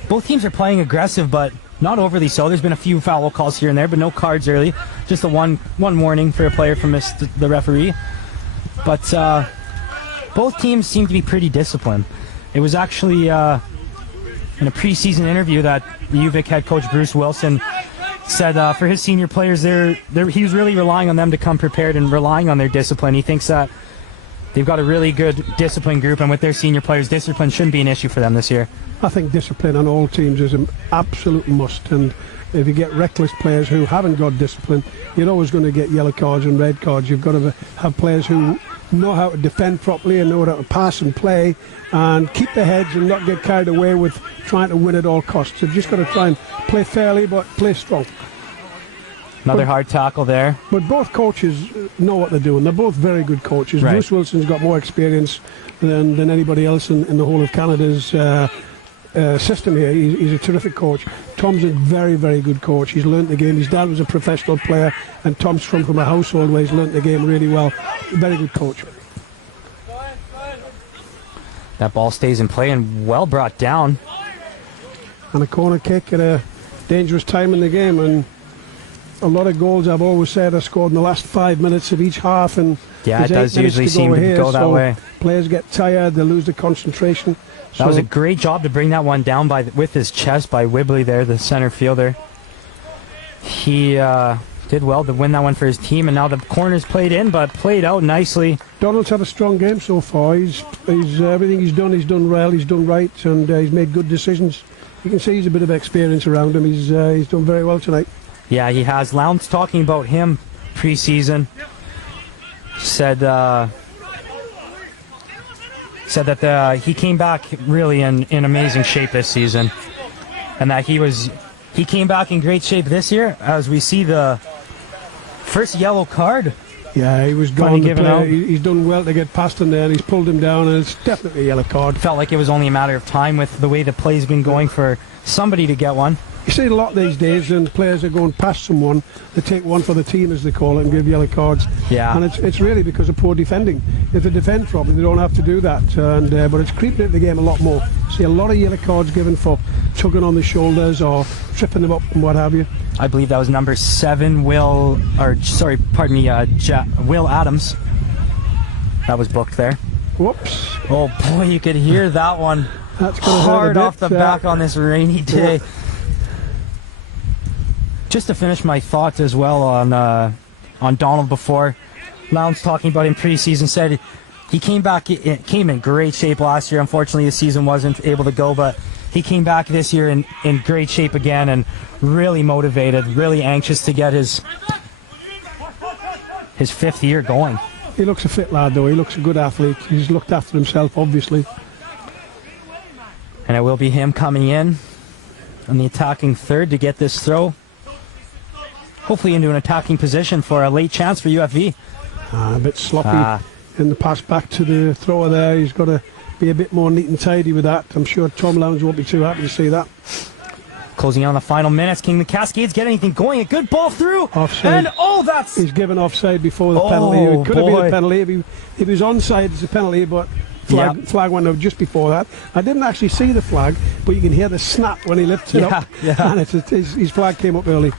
both teams are playing aggressive, but not overly so. There's been a few foul calls here and there, but no cards early. Just the one warning for a player from the referee. But both teams seem to be pretty disciplined. It was actually in a preseason interview that the UVIC head coach Bruce Wilson said for his senior players, he was really relying on them to come prepared and relying on their discipline. He thinks that they've got a really good discipline group, and with their senior players, discipline shouldn't be an issue for them this year. I think discipline on all teams is an absolute must, and if you get reckless players who haven't got discipline, you're always going to get yellow cards and red cards. You've got to have players who know how to defend properly and know how to pass and play and keep their heads and not get carried away with trying to win at all costs. You've just got to try and play fairly but play strong. Another hard tackle there. But both coaches know what they're doing. They're both very good coaches. Right. Bruce Wilson's got more experience than anybody else in the whole of Canada's system here. He's a terrific coach. Tom's a very, very good coach. He's learnt the game. His dad was a professional player, and Tom's from a household where he's learnt the game really well. Very good coach. That ball stays in play and well brought down. And a corner kick at a dangerous time in the game, and a lot of goals, I've always said, are scored in the last 5 minutes of each half, and yeah, it does usually seem to go that way. Players get tired, they lose the concentration. That was a great job to bring that one down with his chest by Whibley there, the center fielder. He did well to win that one for his team, and now the corner's played in, but played out nicely. Donald's had a strong game so far. He's everything he's done well, he's done right, and he's made good decisions. You can see he's a bit of experience around him. He's done very well tonight. Yeah, he has. Lowndes talking about him pre-season said that he came back really in amazing shape this season, and that he came back in great shape this year, as we see the first yellow card. Yeah, he was gone to play. He's done well to get past him there, and he's pulled him down, and it's definitely a yellow card. Felt like it was only a matter of time with the way the play's been going for somebody to get one. You see it a lot these days, and players are going past someone, they take one for the team, as they call it, and give yellow cards. Yeah. And it's really because of poor defending. If they defend properly, they don't have to do that. But it's creeping into the game a lot more. See a lot of yellow cards given for tugging on the shoulders or tripping them up and what have you. I believe that was number 7, Will Adams. That was booked there. Whoops. Oh boy, you could hear that one. That's gonna hard hurt a off the bit, back on this rainy day. Yeah. Just to finish my thoughts as well on Donald before, Lowndes talking about him pre-season said he came in great shape last year. Unfortunately, the season wasn't able to go, but he came back this year in great shape again and really motivated, really anxious to get his 5th year going. He looks a fit lad, though. He looks a good athlete. He's looked after himself, obviously. And it will be him coming in on the attacking third to get this throw. Hopefully into an attacking position for a late chance for UFV. A bit sloppy in the pass back to the thrower there. He's got to be a bit more neat and tidy with that. I'm sure Tom Lowndes won't be too happy to see that. Closing on the final minutes. Can the Cascades get anything going? A good ball through. Offside. And that's... He's given offside before the penalty. It could have been a penalty. If he was onside, it's a penalty, but flag went out just before that. I didn't actually see the flag, but you can hear the snap when he lifts it up. And his flag came up early.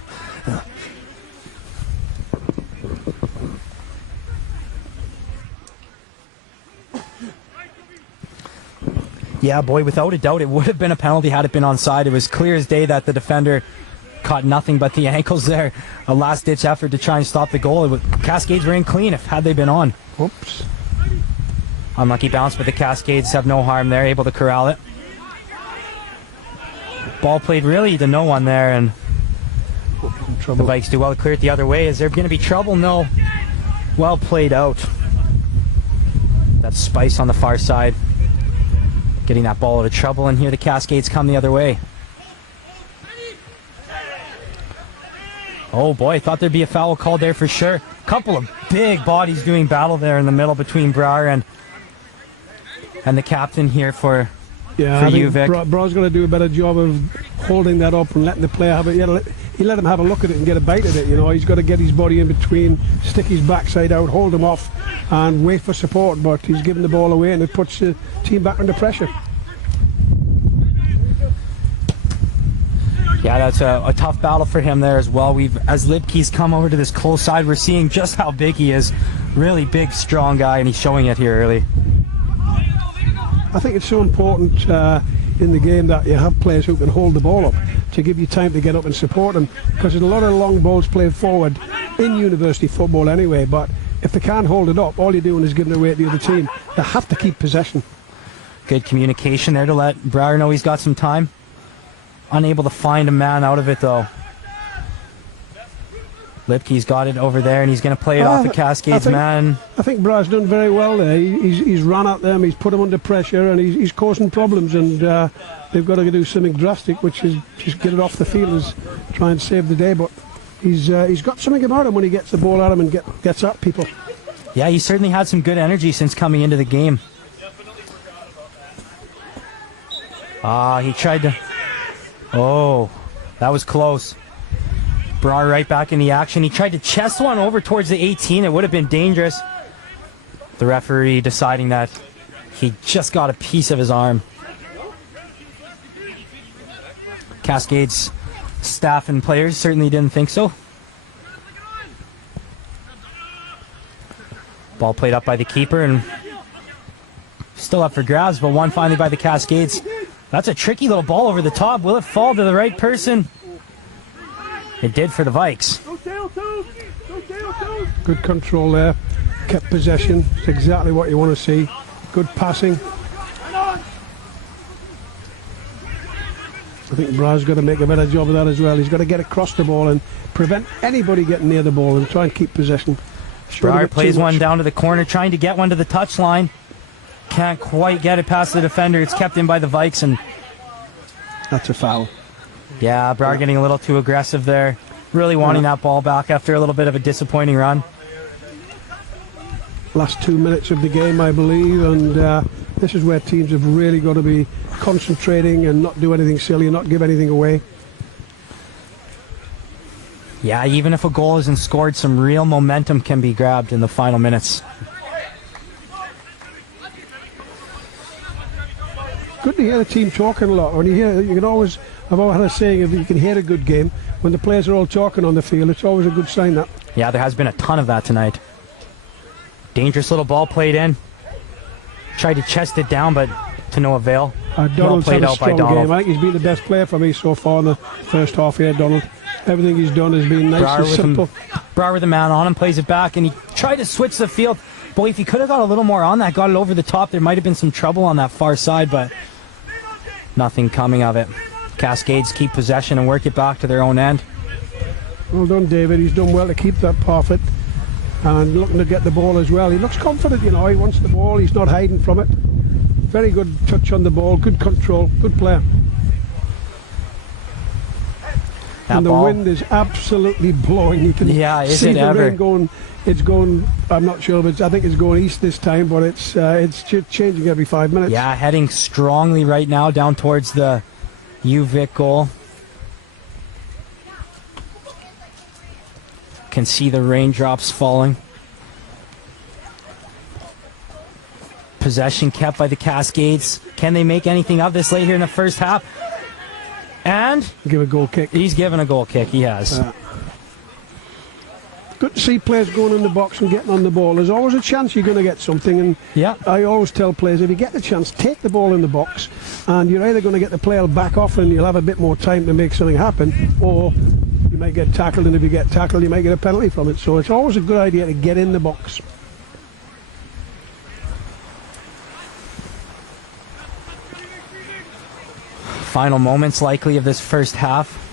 Yeah, boy, without a doubt, it would have been a penalty had it been onside. It was clear as day that the defender caught nothing but the ankles there. A last-ditch effort to try and stop the goal. Cascades were in clean had they been on. Oops. Unlucky bounce, but the Cascades have no harm there, able to corral it. Ball played really to no one there, and the Vikes do well to clear it the other way. Is there going to be trouble? No. Well played out. That's Spice on the far side, getting that ball out of trouble, and here the Cascades come the other way. Oh boy, I thought there'd be a foul called there for sure. Couple of big bodies doing battle there in the middle between Brouwer and the captain here for UVIC. Brouwer's going to do a better job of holding that up and letting the player have it. He let him have a look at it and get a bite at it. You know, he's got to get his body in between, stick his backside out, hold him off, and wait for support. But he's giving the ball away, and it puts the team back under pressure. Yeah, that's a tough battle for him there as well. As Lipke's come over to this close side, we're seeing just how big he is. Really big, strong guy, and he's showing it here early. I think it's so important in the game that you have players who can hold the ball up to give you time to get up and support them, because there's a lot of long balls played forward in university football anyway, but if they can't hold it up, all you're doing is giving it away to the other team. They have to keep possession. Good communication there to let Brouwer know he's got some time. Unable to find a man out of it though. Lipke's got it over there, and he's going to play it off the Cascades man. I think Brouwer's done very well there. He's run at them, he's put them under pressure, and he's causing problems, and they've got to do something drastic, which is just get it off the field and try and save the day. But he's got something about him when he gets the ball at him and gets at people. Yeah, he certainly had some good energy since coming into the game. He tried to... Oh, that was close. Brouwer right back in the action. He tried to chest one over towards the 18. It would have been dangerous. The referee deciding that he just got a piece of his arm. Cascades staff and players certainly didn't think so. Ball played up by the keeper and still up for grabs, but one finally by the Cascades. That's a tricky little ball over the top. Will it fall to the right person? It did for the Vikes. Good control there. Kept possession. It's exactly what you want to see. Good passing. I think Brouwer's got to make a better job of that as well. He's got to get across the ball and prevent anybody getting near the ball and try and keep possession. Brouwer plays one down to the corner, trying to get one to the touchline. Can't quite get it past the defender. It's kept in by the Vikes, and that's a foul. Yeah, Brouwer getting a little too aggressive there. Really wanting that ball back after a little bit of a disappointing run. Last 2 minutes of the game, I believe, and this is where teams have really got to be concentrating and not do anything silly and not give anything away. Yeah, even if a goal isn't scored, some real momentum can be grabbed in the final minutes. Good to hear the team talking a lot. When you can always, I've always had a saying, if you can hear a good game, when the players are all talking on the field, it's always a good sign. That. Yeah, there has been a ton of that tonight. Dangerous little ball played in. Tried to chest it down, but to no avail. Donald's had a strong game. I think he's been the best player for me so far in the first half here, Donald. Everything he's done has been nice and simple. Brouwer with the man on him, plays it back, and he tried to switch the field. Boy, if he could have got a little more on that, got it over the top, there might have been some trouble on that far side, but nothing coming of it. Cascades keep possession and work it back to their own end. Well done, David. He's done well to keep that perfect and looking to get the ball as well. He looks confident, you know, he wants the ball, he's not hiding from it. Very good touch on the ball, good control, good player. And the wind is absolutely blowing. You can see the rain going. It's going, I'm not sure, but I think it's going east this time, but it's changing every 5 minutes. Yeah, heading strongly right now down towards the UVIC goal. Can see the raindrops falling. Possession kept by the Cascades. Can they make anything of this late here in the first half? And give a goal kick. He's given a goal kick. He has. Good to see players going in the box and getting on the ball. There's always a chance you're going to get something, and yeah, I always tell players, if you get the chance, take the ball in the box, and you're either going to get the player back off and you'll have a bit more time to make something happen, or you might get tackled, and if you get tackled you might get a penalty from it. So it's always a good idea to get in the box. Final moments likely of this first half.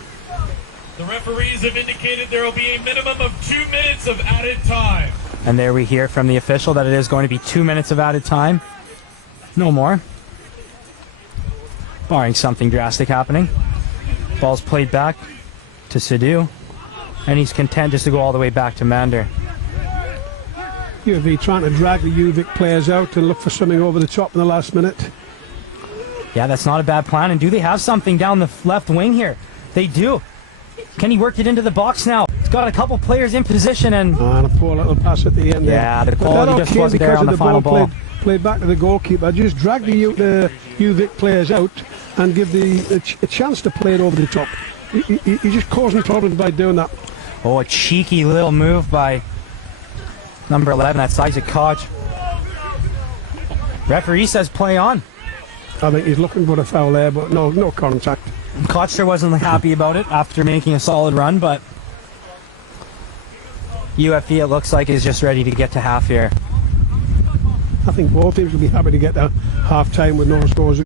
The referees have indicated there will be a minimum of 2 minutes of added time. And there we hear from the official that it is going to be 2 minutes of added time. No more. Barring something drastic happening. Ball's played back to Sidhu. And he's content just to go all the way back to Mander. UVIC trying to drag the UVIC players out and look for something over the top in the last minute. Yeah, that's not a bad plan. And do they have something down the left wing here? They do. Can he work it into the box now? He's got a couple players in position and a poor little pass at the end. Yeah, the quality just wasn't there on the final ball. Played back to the goalkeeper. Just drag the UVIC players out and give a chance to play it over the top. He's just causing problems by doing that. Oh, a cheeky little move by number 11. That's Isaac Koch. Referee says play on. I think he's looking for a foul there, but no contact. Kocher wasn't happy about it after making a solid run, but UFE, it looks like, is just ready to get to half here. I think both teams will be happy to get to half time with no scores.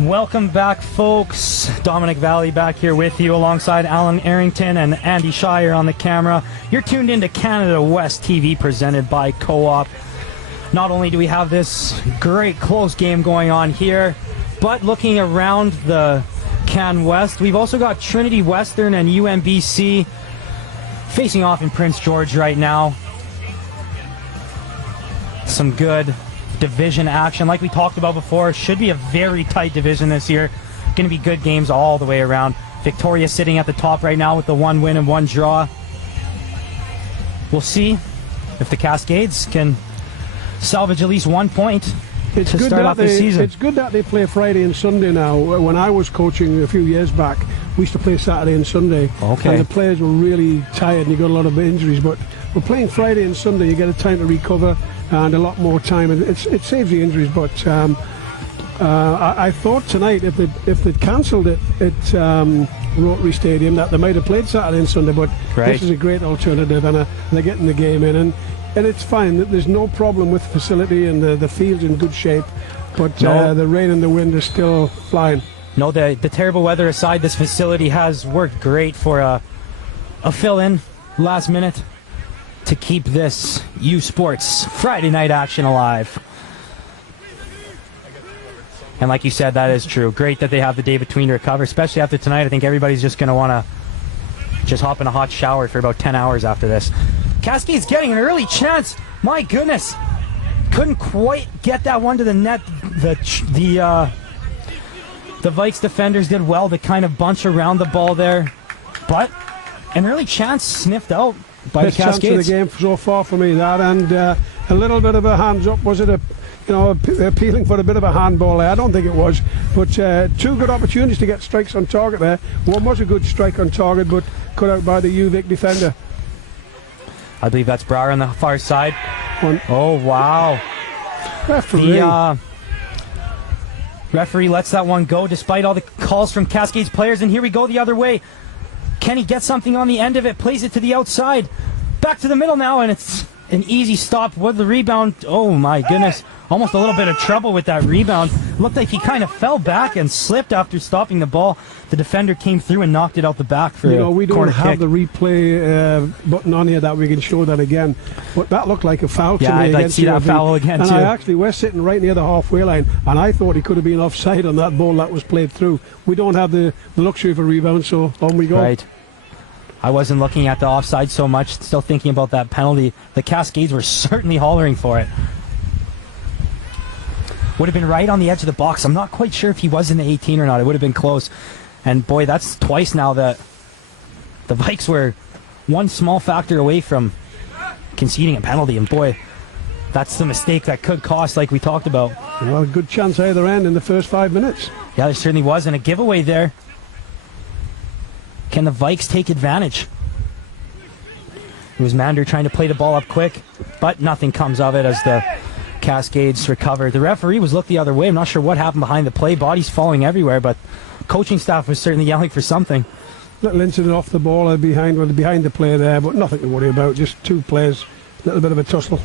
Welcome back, folks. Dominic Valley back here with you alongside Alan Arrington and Andy Shire on the camera. You're tuned into Canada West TV presented by Co-op. Not only do we have this great close game going on here, but looking around the Can West, we've also got Trinity Western and UMBC facing off in Prince George right now. Some good division action like we talked about before. Should be a very tight division this year. Going to be good games all the way around. Victoria sitting at the top right now with the 1 win and 1 draw. We'll see if the Cascades can salvage at least 1 point to start off the season. It's good that they play Friday and Sunday now. When I was coaching a few years back, we used to play Saturday and Sunday. Okay. And the players were really tired and you got a lot of injuries. But we're playing Friday and Sunday. You get a time to recover and a lot more time, and it saves the injuries. But I thought tonight if they'd cancelled it at Rotary Stadium, that they might have played Saturday and Sunday. But this is a great alternative, and they're getting the game in, and it's fine. There's no problem with the facility, and the field's in good shape. But the rain and the wind is still flying. No, the terrible weather aside, this facility has worked great for a fill-in last minute to keep this U Sports Friday night action alive. And like you said, that is true. Great that they have the day between to recover, especially after tonight. I think everybody's just going to want to just hop in a hot shower for about 10 hours after this. Cascades getting an early chance. My goodness. Couldn't quite get that one to the net. The Vikes defenders did well to kind of bunch around the ball there. But an early chance sniffed out by the Cascades. Chance of the game so far for me, that, and a little bit of a hands up. Was it appealing for a bit of a handball there? I don't think it was, but 2 good opportunities to get strikes on target there. One was a good strike on target, but cut out by the UVIC defender. I believe that's Brower on the far side. Oh, wow. Referee. The referee lets that one go despite all the calls from Cascades players. And here we go the other way. Kenny gets something on the end of it, plays it to the outside. Back to the middle now, and it's an easy stop with the rebound. Oh, my goodness. Almost a little bit of trouble with that rebound. Looked like he kind of fell back and slipped after stopping the ball. The defender came through and knocked it out the back for a corner kick. We don't have the replay button on here that we can show that again. But that looked like a foul to me. Yeah, I'd like to see that foul again, too. And we're sitting right near the halfway line, and I thought he could have been offside on that ball that was played through. We don't have the luxury of a rebound, so on we go. Right. I wasn't looking at the offside so much, still thinking about that penalty. The Cascades were certainly hollering for it. Would have been right on the edge of the box. I'm not quite sure if he was in the 18 or not. It would have been close. And boy, that's twice now that the Vikes were one small factor away from conceding a penalty. And boy, that's the mistake that could cost, like we talked about. Well, a good chance either end in the first 5 minutes. Yeah, there certainly was. And a giveaway there. Can the Vikes take advantage? It was Mander trying to play the ball up quick, but nothing comes of it as the Cascades recover. The referee was looked the other way. I'm not sure what happened behind the play. Bodies falling everywhere, but coaching staff was certainly yelling for something. Little incident off the ball behind the play there, but nothing to worry about. Just two players, a little bit of a tussle.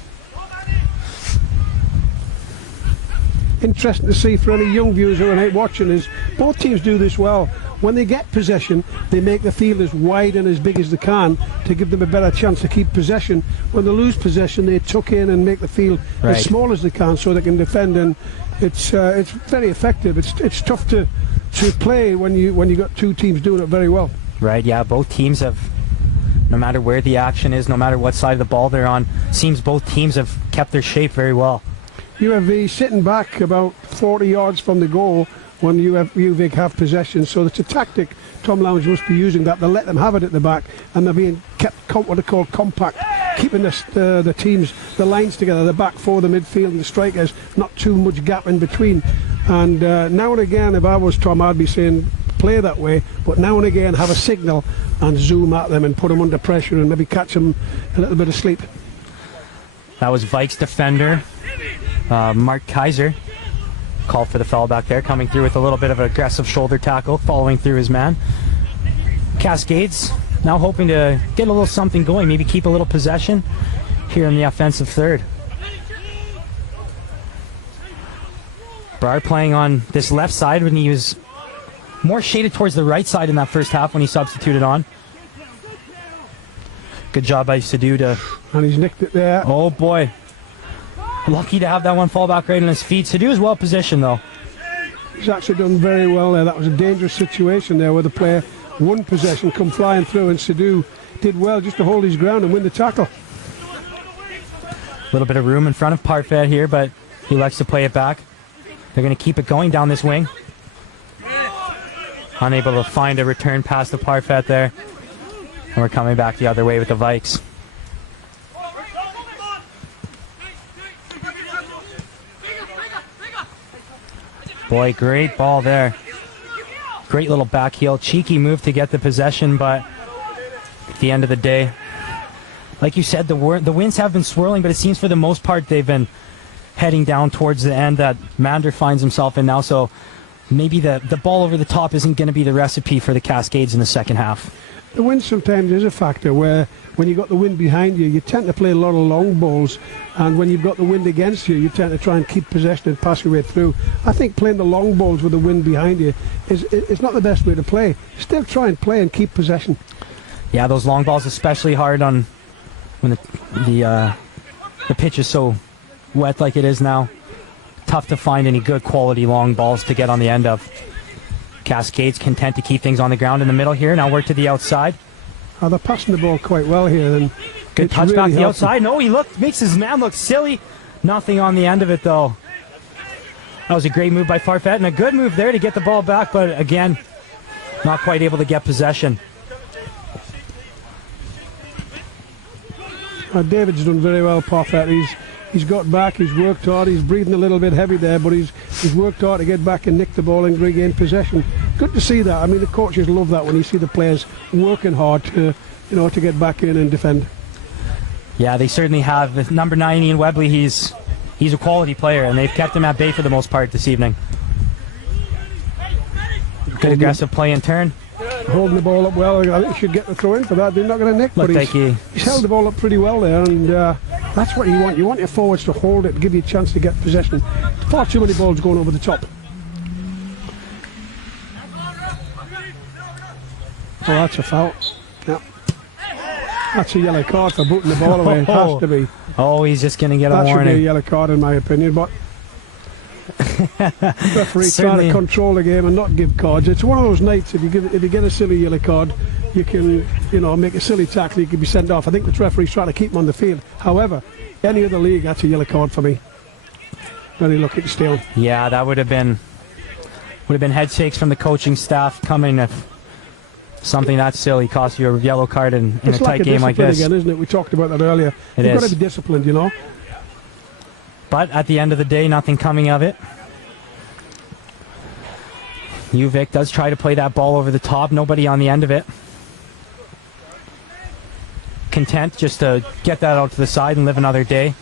Interesting to see for any young viewers who are out watching is both teams do this well. When they get possession, they make the field as wide and as big as they can to give them a better chance to keep possession. When they lose possession, they tuck in and make the field as small as they can so they can defend. And it's very effective. It's tough to play when you got two teams doing it very well. Right. Yeah. Both teams have, no matter where the action is, no matter what side of the ball they're on, seems both teams have kept their shape very well. UFV sitting back about 40 yards from the goal when UVIC have possession, so it's a tactic Tom Lowndes must be using, that they'll let them have it at the back and they're being kept what they call compact, keeping the teams, the lines together, the back four, the midfield and the strikers, not too much gap in between. And now and again, if I was Tom, I'd be saying play that way, but now and again have a signal and zoom at them and put them under pressure and maybe catch them a little bit of sleep. That was Vikes defender Mark Kaiser. Called for the foul back there, coming through with a little bit of an aggressive shoulder tackle, following through his man. Cascades now hoping to get a little something going, maybe keep a little possession here in the offensive third. Brower playing on this left side when he was more shaded towards the right side in that first half when he substituted on. Good job by Sadu to... And he's nicked it there. Oh boy. Lucky to have that one fall back right on his feet. Sadu is well positioned though. He's actually done very well there. That was a dangerous situation there where the player won possession, come flying through, and Sadu did well just to hold his ground and win the tackle. A little bit of room in front of Parfait here, but he likes to play it back. They're going to keep it going down this wing. Unable to find a return pass to Parfait there. And we're coming back the other way with the Vikes. Boy, great ball there. Great little back heel. Cheeky move to get the possession, but at the end of the day, like you said, the winds have been swirling, but it seems for the most part they've been heading down towards the end that Mander finds himself in now, so maybe the ball over the top isn't going to be the recipe for the Cascades in the second half. The wind sometimes is a factor where when you've got the wind behind you, you tend to play a lot of long balls, and when you've got the wind against you, you tend to try and keep possession and pass your way through. I think playing the long balls with the wind behind you is not the best way to play. Still try and play and keep possession. Yeah, those long balls especially hard on when the pitch is so wet like it is now. Tough to find any good quality long balls to get on the end of. Cascades content to keep things on the ground in the middle here. Now work to the outside. They're passing the ball quite well here. And good touch back to the outside. No, he makes his man look silly. Nothing on the end of it though. That was a great move by Farfet and a good move there to get the ball back, but again, not quite able to get possession. David's done very well, Parfet. He's got back, he's worked hard, he's breathing a little bit heavy there, but he's worked hard to get back and nick the ball and regain possession. good to see that. I mean, the coaches love that when you see the players working hard to, to get back in and defend. Yeah, they certainly have. With number 9, Ian Webley, he's a quality player, and they've kept him at bay for the most part this evening. Good aggressive play and turn. Holding the ball up well. I think he should get the throw in for that. They're not going to nick, but he's held the ball up pretty well there, and that's what you want. You want your forwards to hold it, give you a chance to get possession. Far too many balls going over the top. Oh, that's a foul. Yeah. That's a yellow card for booting the ball away. It has to be. Oh, he's just going to get a warning. That should be a yellow card in my opinion, but referee trying to control the game and not give cards. It's one of those nights, if you get a silly yellow card, you can, make a silly tackle, you can be sent off. I think the referee's trying to keep him on the field. However, any other league, that's a yellow card for me. Very lucky to stay on. Yeah, that would have been head shakes from the coaching staff coming if something that silly costs you a yellow card in a tight game like this. Again, isn't it? We talked about that earlier. You've got to be disciplined, But at the end of the day, nothing coming of it. UVIC does try to play that ball over the top. Nobody on the end of it. Content just to get that out to the side and live another day.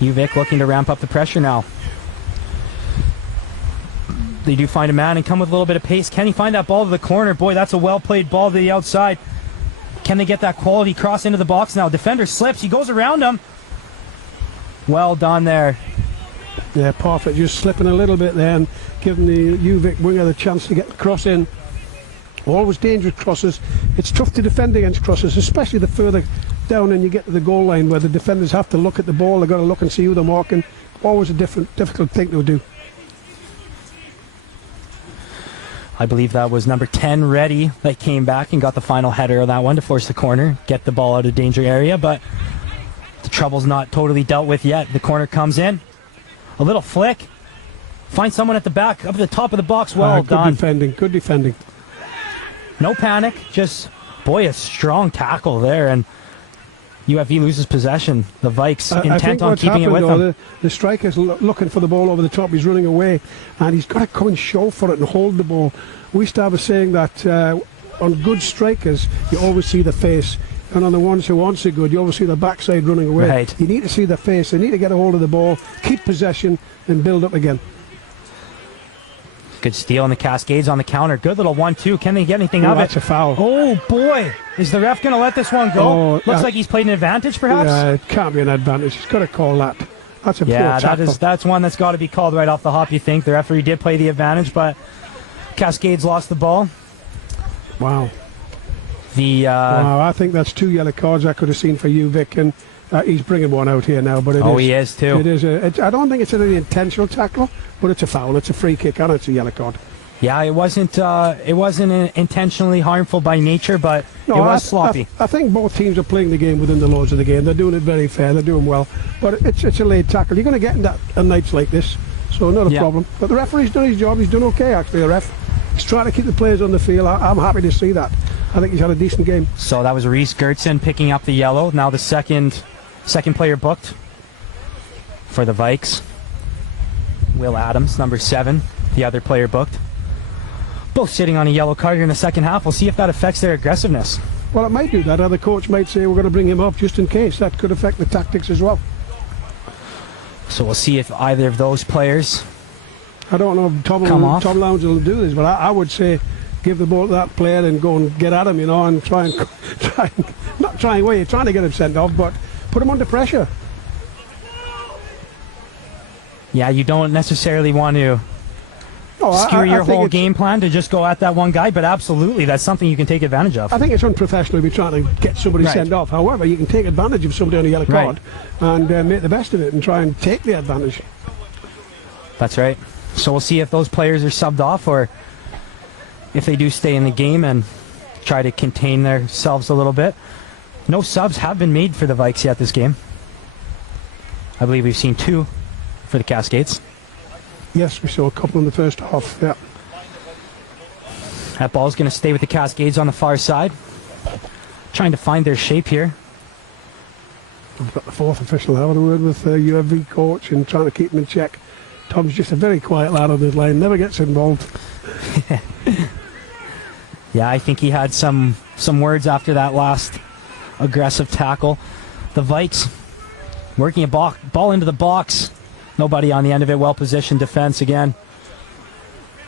UVIC looking to ramp up the pressure now. They do find a man and come with a little bit of pace. Can he find that ball to the corner? Boy, that's a well-played ball to the outside. Can they get that quality cross into the box now? Defender slips. He goes around him. Well done there. Yeah, Parfitt just slipping a little bit there and giving the UVIC winger the chance to get the cross in. Always dangerous crosses. It's tough to defend against crosses, especially the further down and you get to the goal line where the defenders have to look at the ball. They've got to look and see who they're marking. Always a difficult thing to do. I believe that was number 10, Reddy, that came back and got the final header of that one to force the corner, get the ball out of danger area, but the trouble's not totally dealt with yet. The corner comes in, a little flick, find someone at the back, up at the top of the box. Well done. Good defending. No panic, just, boy, a strong tackle there, and UFV loses possession. The Vikes intent on keeping it with them. The striker's looking for the ball over the top. He's running away, and he's got to come and show for it and hold the ball. We used to have a saying that on good strikers, you always see the face, and on the ones who aren't so good, you always see the backside running away. Right. You need to see the face. They need to get a hold of the ball, keep possession, and build up again. Good steal, and the Cascades on the counter. Good little 1-2. Can they get anything of it? That's a foul. Oh, boy. Is the ref going to let this one go? Looks like he's played an advantage, perhaps? Yeah, it can't be an advantage. He's got to call that. That's a poor tackle. That's one that's got to be called right off the hop, you think. The referee did play the advantage, but Cascades lost the ball. Wow. I think that's 2 yellow cards I could have seen for UVIC, and he's bringing one out here now. But he is too. It is. I don't think it's an intentional tackle, but it's a foul. It's a free kick, and it's a yellow card. Yeah, it wasn't intentionally harmful by nature, but it was sloppy. I think both teams are playing the game within the laws of the game. They're doing it very fair. They're doing well, but it's a late tackle. You're going to get in that on nights like this, so not a problem. But the referee's done his job. He's done okay, actually. The ref. He's trying to keep the players on the field. I'm happy to see that. I think he's had a decent game. So that was Reese Gertson picking up the yellow. Now the second player booked for the Vikes. Will Adams, number 7, the other player booked. Both sitting on a yellow card here in the second half. We'll see if that affects their aggressiveness. Well, it might do that. The coach might say we're going to bring him up just in case. That could affect the tactics as well. So we'll see if either of those players I don't know if Tom Lowndes will do this, but I would say give the ball to that player and go and get at him, and try and not trying away. You're trying to get him sent off, but put him under pressure. Yeah, you don't necessarily want to skew your whole game plan to just go at that one guy, but absolutely, that's something you can take advantage of. I think it's unprofessional to be trying to get somebody sent off. However, you can take advantage of somebody on a yellow card and make the best of it and try and take the advantage. That's right. So we'll see if those players are subbed off or if they do stay in the game and try to contain themselves a little bit. No subs have been made for the Vikes yet this game. I believe we've seen 2 for the Cascades. Yes, we saw a couple in the first half, yeah. That ball's going to stay with the Cascades on the far side. Trying to find their shape here. We've got the 4th official having a word with the UFV coach and trying to keep him in check. Tom's just a very quiet lad on this line, never gets involved. Yeah, I think he had some words after that last aggressive tackle. The Vikes working a ball into the box. Nobody on the end of it. Well-positioned defense again.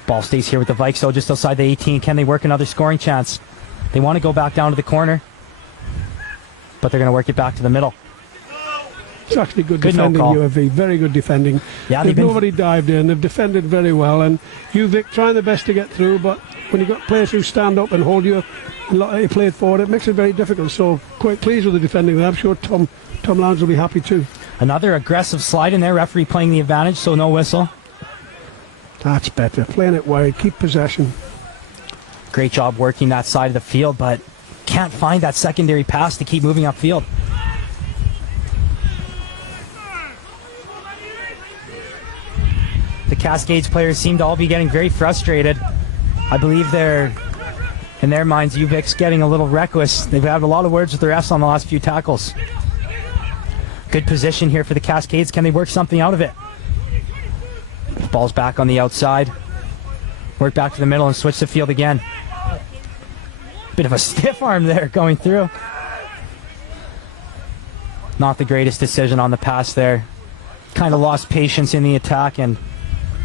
Ball stays here with the Vikes, though, just outside the 18. Can they work another scoring chance? They want to go back down to the corner, but they're going to work it back to the middle. It's actually good defending, no UFV. Very good defending. Yeah, nobody dived in. They've defended very well, and UVIC trying their best to get through, but when you've got players who stand up and hold you played forward, it makes it very difficult. So quite pleased with the defending there. I'm sure Tom Lowndes will be happy too. Another aggressive slide in there. Referee playing the advantage, so no whistle. That's better. Playing it wide, keep possession. Great job working that side of the field, but can't find that secondary pass to keep moving upfield. The Cascades players seem to all be getting very frustrated. I believe in their minds, UVIC's getting a little reckless. They've had a lot of words with the refs on the last few tackles. Good position here for the Cascades. Can they work something out of it? Ball's back on the outside. Work back to the middle and switch the field again. Bit of a stiff arm there going through. Not the greatest decision on the pass there. Kind of lost patience in the attack, and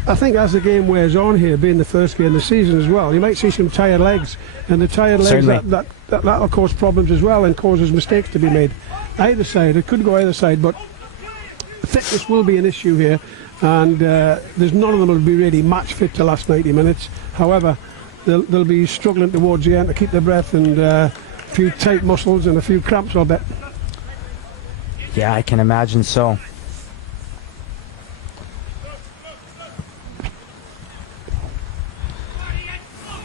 I think as the game wears on here, being the first game of the season as well, you might see some tired legs, and the tired legs that'll cause problems as well and causes mistakes to be made. Either side, it could go either side, but fitness will be an issue here, and there's none of them will be really match fit to last 90 minutes. However, they'll be struggling towards the end to keep their breath, and a few tight muscles and a few cramps, I'll bet. Yeah, I can imagine so.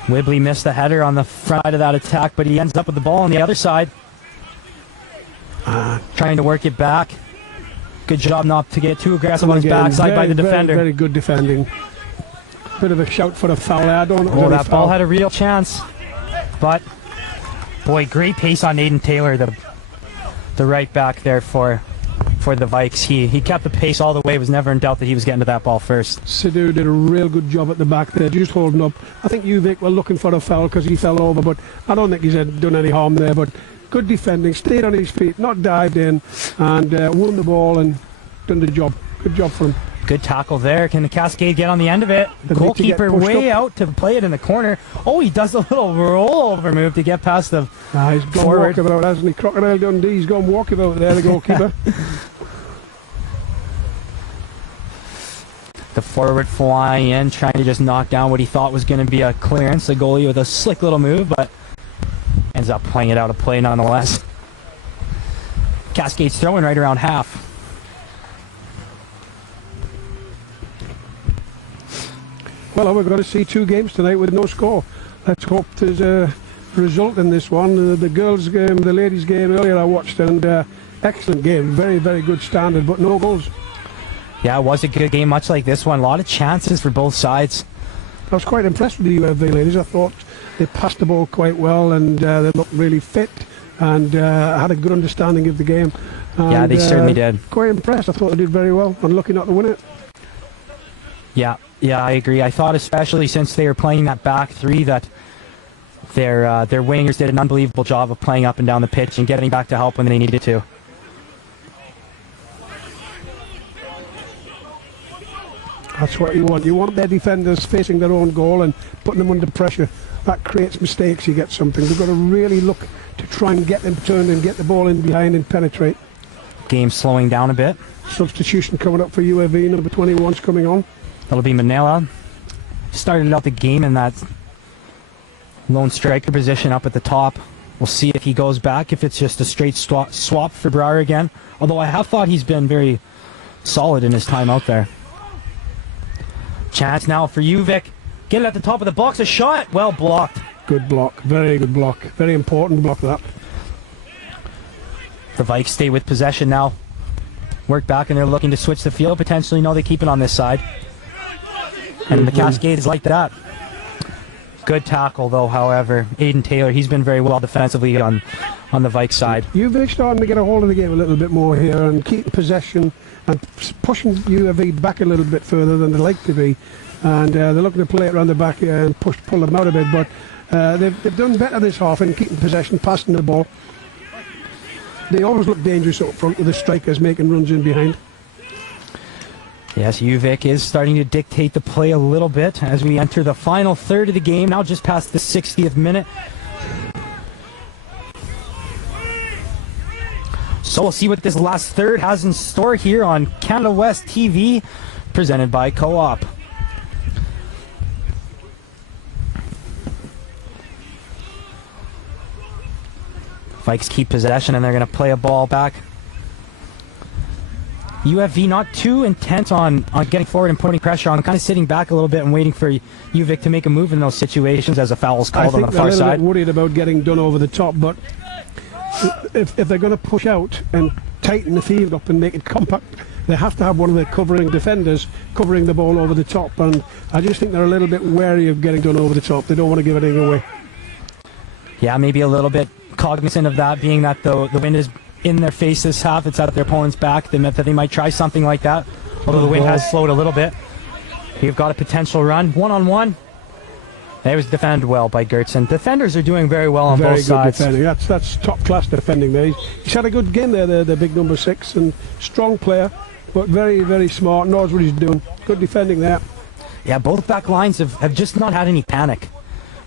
Wibley missed the header on the front side of that attack, but he ends up with the ball on the other side. Trying to work it back. Good job not to get too aggressive on his backside by the defender. Very good defending. Bit of a shout for a foul there. I don't know. Oh, that ball had a real chance. But, boy, great pace on Aidan Taylor, the right back there for the Vikes. He kept the pace all the way. Was never in doubt that he was getting to that ball first. Sidhu did a real good job at the back there, just holding up. I think UVIC were looking for a foul because he fell over, but I don't think he's done any harm there. But good defending, stayed on his feet, not dived in, and won the ball and done the job. Good job for him. Good tackle there. Can the Cascade get on the end of it? The goalkeeper way out to play it in the corner. Oh, he does a little rollover move to get past the he's gone forward. Walkabout, hasn't he? Crocodile Dundee, he's gone walkabout there, the goalkeeper. The forward flying in, trying to just knock down what he thought was going to be a clearance. The goalie with a slick little move, but ends up playing it out of play nonetheless. Cascades throwing right around half. Well, we're going to see two games tonight with no score. Let's hope there's a result in this one. The girls' game, the ladies' game earlier I watched, and excellent game. Very, very good standard, but no goals. Yeah, it was a good game, much like this one. A lot of chances for both sides. I was quite impressed with the UFV ladies. I thought they passed the ball quite well, and they looked really fit, and had a good understanding of the game. And, yeah, they certainly did. Quite impressed. I thought they did very well, and lucky not to win it. Yeah, I agree. I thought, especially since they were playing that back three, that their wingers did an unbelievable job of playing up and down the pitch and getting back to help when they needed to. That's what you want. You want their defenders facing their own goal and putting them under pressure. That creates mistakes. You get something. They've got to really look to try and get them turned and get the ball in behind and penetrate. Game slowing down a bit. Substitution coming up for UAV. Number 21's coming on. That'll be Manila. Started out the game in that lone striker position up at the top. We'll see if he goes back, if it's just a straight swap for Brouwer again. Although I have thought he's been very solid in his time out there. Chance now for UVIC. Get it at the top of the box. A shot. Well blocked. Good block. Very good block. Very important block, that. The Vikes stay with possession now. Work back, and they're looking to switch the field. Potentially, no, they keep it on this side. And the Cascades like that. Good tackle, though, however. Aiden Taylor, he's been very well defensively on the Vikes side. UVIC starting to get a hold of the game a little bit more here and keep possession and pushing UAV back a little bit further than they like to be. And they're looking to play it around the back here and pull them out a bit. But they've done better this half in keeping possession, passing the ball. They always look dangerous up front with the strikers making runs in behind. Yes, UVIC is starting to dictate the play a little bit as we enter the final third of the game, now just past the 60th minute. So we'll see what this last third has in store here on Canada West TV, presented by Co-op. Vikes keep possession and they're going to play a ball back. UFV not too intent on getting forward and putting pressure on, kind of sitting back a little bit and waiting for UVIC to make a move in those situations as a foul is called on the far side. I think they're a little bit worried about getting done over the top, but if they're going to push out and tighten the field up and make it compact, they have to have one of the covering defenders covering the ball over the top, and I just think they're a little bit wary of getting done over the top. They don't want to give anything away. Yeah, maybe a little bit cognizant of that, being that the wind is in their face this half. It's at their opponent's back. They meant that they might try something like that, although the wind has slowed a little bit. You've got a potential run. One-on-one. It was defended well by Gertson. Defenders are doing very well on both sides. Very good defending. That's top-class defending there. He's had a good game there, the big number 6, and strong player, but very, very smart, knows what he's doing. Good defending there. Yeah, both back lines have just not had any panic.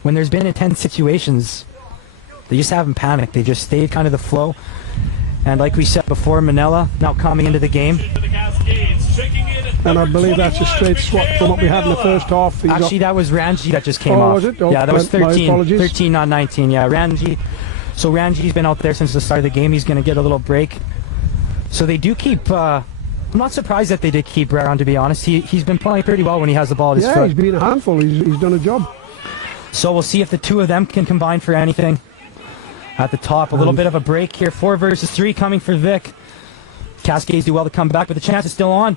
When there's been intense situations, they just haven't panicked. They just stayed kind of the flow. And like we said before, Manila now coming into the game. And I believe that's a straight swap from what we had in the first half. Actually, that was Ranji that just came off. Was it? Oh, yeah, that was 13, not 19. Yeah, Ranji. So Ranji's been out there since the start of the game. He's going to get a little break. So they do keep... I'm not surprised that they did keep Brown, to be honest. He's been playing pretty well when he has the ball at his foot. Yeah, he's been a handful. He's done a job. So we'll see if the two of them can combine for anything. At the top, a little bit of a break here. 4 versus 3 coming for Vic. Cascades do well to come back, but the chance is still on.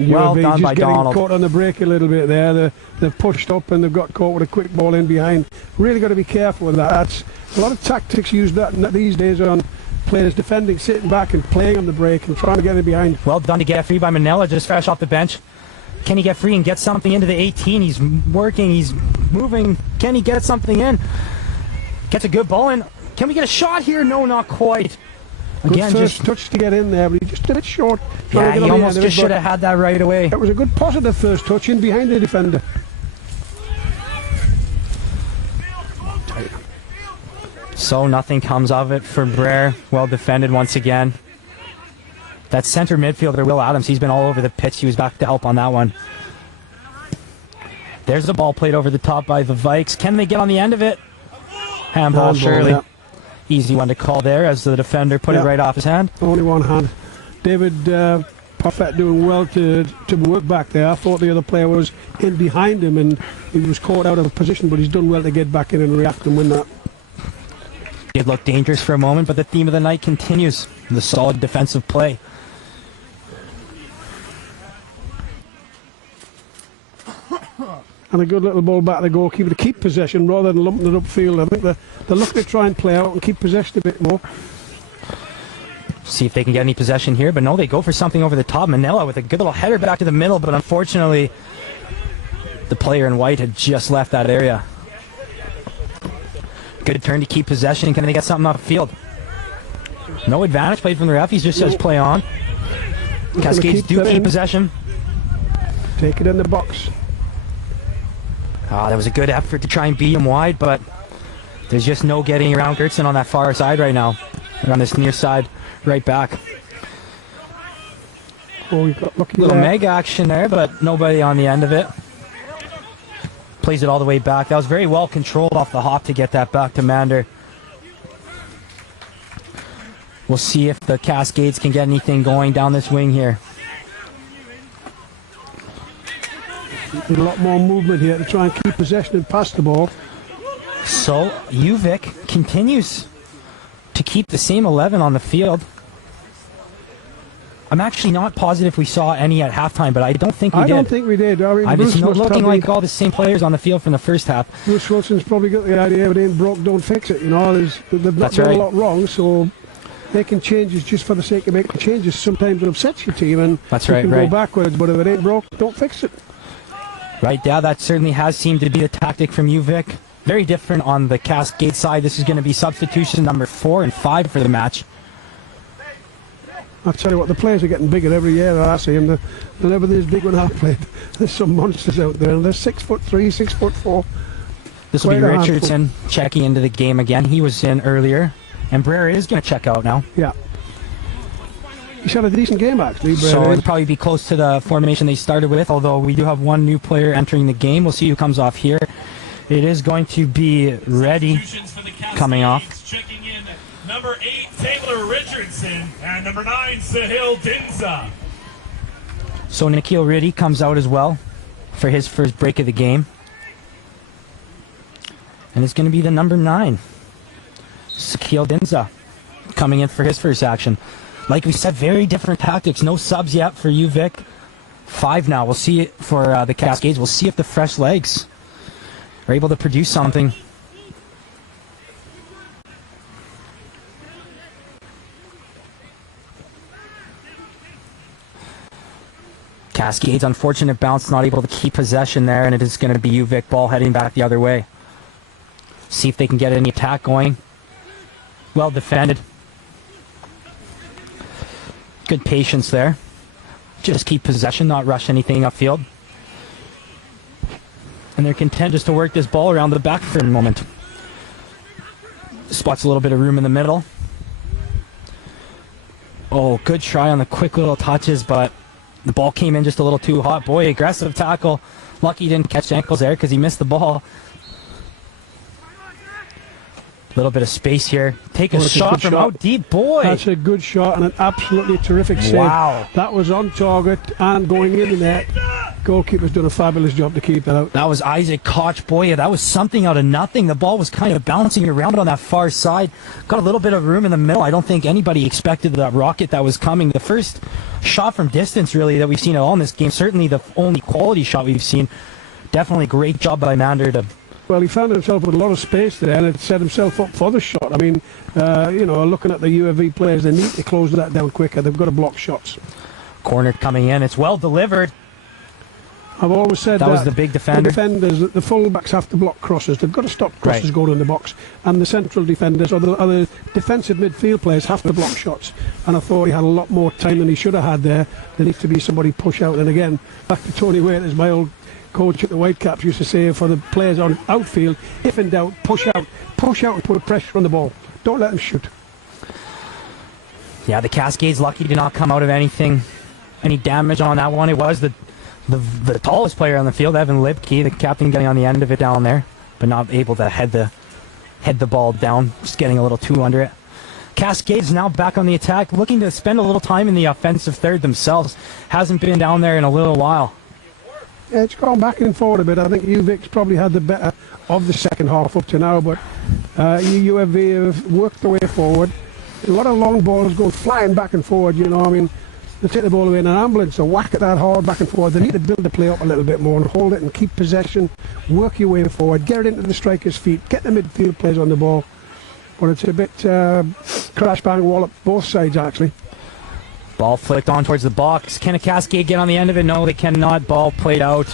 Well done by Donald. Caught on the break a little bit there. They've pushed up and they've got caught with a quick ball in behind. Really got to be careful with that. That's a lot of tactics used these days on players defending, sitting back and playing on the break and trying to get in behind. Well done to get free by Manila, just fresh off the bench. Can he get free and get something into the 18? He's working, he's moving. Can he get something in? Gets a good ball in. Can we get a shot here? No, not quite. Again, first touch to get in there, but he just did it short. Yeah, he almost just should have had that right away. It was a good positive first touch in behind the defender. So nothing comes of it for Brer. Well defended once again. That center midfielder, Will Adams, he's been all over the pitch. He was back to help on that one. There's the ball played over the top by the Vikes. Can they get on the end of it? Handball, surely. Yeah. Easy one to call there as the defender put it right off his hand. Only one hand. David Parfait doing well to work back there. I thought the other player was in behind him and he was caught out of position, but he's done well to get back in and react and win that. It looked dangerous for a moment, but the theme of the night continues. The solid defensive play. And a good little ball back to the goalkeeper to keep possession rather than lumping it upfield. I think they're looking to try and play out and keep possession a bit more. See if they can get any possession here, but no, they go for something over the top. Manila with a good little header back to the middle, but unfortunately, the player in white had just left that area. Good turn to keep possession. Can they get something off the field? No advantage played from the ref. He just says play on. Cascades do keep possession. Take it in the box. That was a good effort to try and beat him wide, but there's just no getting around Gertson on that far side right now. They're on this near side, right back. Oh, we got lucky little there. mega action there, but nobody on the end of it. Plays it all the way back. That was very well controlled off the hop to get that back to Mander. We'll see if the Cascades can get anything going down this wing here. Need a lot more movement here to try and keep possession and pass the ball. So UVIC continues to keep the same 11 on the field. I'm actually not positive we saw any at halftime, but I don't think we did. I don't think we did. I mean, It's looking like all the same players on the field from the first half. Bruce Wilson's probably got the idea, if it ain't broke, don't fix it. You know, they've not done a lot wrong, so making changes just for the sake of making changes sometimes it upsets your team, and you can go backwards, but if it ain't broke, don't fix it. Right, yeah, that certainly has seemed to be the tactic from UVIC. Very different on the Cascade side. This is going to be substitution number 4 and 5 for the match. I'll tell you what, the players are getting bigger every year. I see them. They're never this big when I played. There's some monsters out there, and they're 6'3", 6'4". This will be Richardson checking into the game again. He was in earlier, and Brera is going to check out now. Yeah. He's had a decent game, actually. So it'll probably be close to the formation they started with, although we do have one new player entering the game. We'll see who comes off here. It is going to be Reddy coming off. Checking in number 8, Taylor Richardson, and number 9, Sahil Dinza. So Nikhil Reddy comes out as well for his first break of the game. And it's going to be the number 9, Sahil Dinza, coming in for his first action. Like we said, very different tactics. No subs yet for UVIC. 5 now. We'll see it for the Cascades. We'll see if the fresh legs are able to produce something. Cascades, unfortunate bounce, not able to keep possession there, and it is going to be UVIC ball heading back the other way. See if they can get any attack going. Well defended. Good patience there. Just keep possession, not rush anything upfield. And they're content just to work this ball around the back for a moment. Spots a little bit of room in the middle. Oh, good try on the quick little touches, but the ball came in just a little too hot. Boy, aggressive tackle. Lucky he didn't catch ankles there because he missed the ball. A little bit of space here. Take a shot from out deep, boy. That's a good shot and an absolutely terrific save. Wow. That was on target and going in the net. Goalkeeper's done a fabulous job to keep that out. That was Isaac Koch. Boy, that was something out of nothing. The ball was kind of bouncing around on that far side. Got a little bit of room in the middle. I don't think anybody expected that rocket that was coming. The first shot from distance, really, that we've seen at all in this game. Certainly the only quality shot we've seen. Definitely great job by Mander to... Well, he found himself with a lot of space there and it set himself up for the shot. I mean, you know, looking at the UVIC players, they need to close that down quicker. They've got to block shots. Corner coming in. It's well delivered. I've always said that was the big defender. The defenders, the full-backs have to block crosses. They've got to stop crosses going in the box. And the central defenders or the defensive midfield players have to block shots. And I thought he had a lot more time than he should have had there. There needs to be somebody push out. And again, back to Tony Waiters, my old coach at the Whitecaps used to say for the players on outfield, if in doubt, push out and put pressure on the ball. Don't let them shoot. Yeah, the Cascades lucky to not come out of any damage on that one. It was the tallest player on the field, Evan Lipke, the captain, getting on the end of it down there, but not able to head the ball down, just getting a little too under it. Cascades now back on the attack, looking to spend a little time in the offensive third themselves. Hasn't been down there in a little while. Yeah, it's gone back and forward a bit. I think UVIC's probably had the better of the second half up to now, but UVIC have worked their way forward. A lot of long balls go flying back and forward, you know. I mean, they take the ball away in an ambulance and whack it that hard back and forward. They need to build the play up a little bit more and hold it and keep possession, work your way forward, get it into the striker's feet, get the midfield players on the ball. But it's a bit crash bang wallop both sides, actually. Ball flicked on towards the box. Can a Cascade get on the end of it? No, they cannot. Ball played out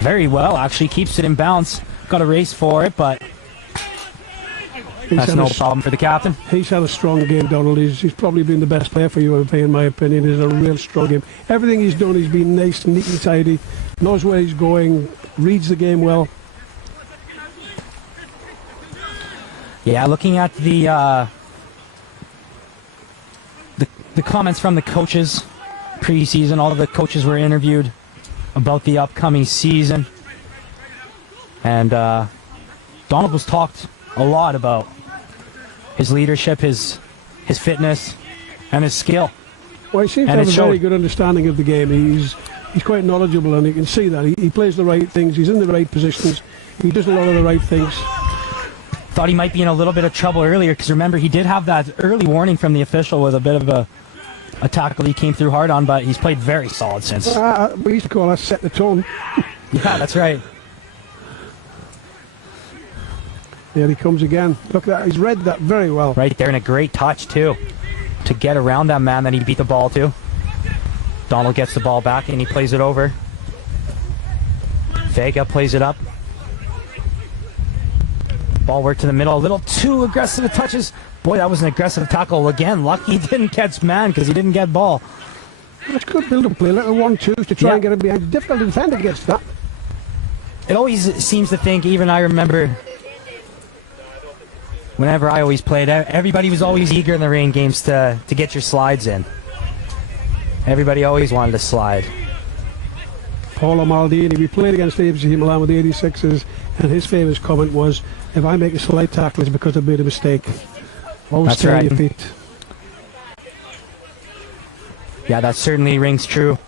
very well, actually. Keeps it in bounds. Got a race for it, but that's no problem for the captain. He's had a strong game, Donald. He's probably been the best player for UVA, in my opinion. He's a real strong game. Everything he's done, he's been nice, neat and tidy. Knows where he's going, reads the game well. Yeah, looking at the comments from the coaches pre-season, all of the coaches were interviewed about the upcoming season, and Donald was talked a lot about his leadership, his fitness, and his skill. Well, he seems to have a very good understanding of the game. He's quite knowledgeable, and you can see that he plays the right things. He's in the right positions. He does a lot of the right things. Thought he might be in a little bit of trouble earlier, because remember, he did have that early warning from the official with a bit of a a tackle he came through hard on, but he's played very solid since. We used to call that set the tone. Yeah, that's right. There he comes again. Look at that. He's read that very well. Right there, and a great touch, too, to get around that man that he beat the ball to. Donald gets the ball back, and he plays it over. Vega plays it up. Ball work to the middle. A little too aggressive of touches. Boy, that was an aggressive tackle again. Lucky he didn't catch man because he didn't get ball. It's good build-up play. Little 1-2s to try and get him behind. It's difficult to defend against that. It always seems to think, even I remember, whenever I always played, everybody was always eager in the rain games to get your slides in. Everybody always wanted to slide. Paulo Maldini, we played against ABC Milan with the 86ers, and his famous comment was, if I make a slide tackle, it's because I made a mistake. Always That's stay on right. your feet. Yeah, that certainly rings true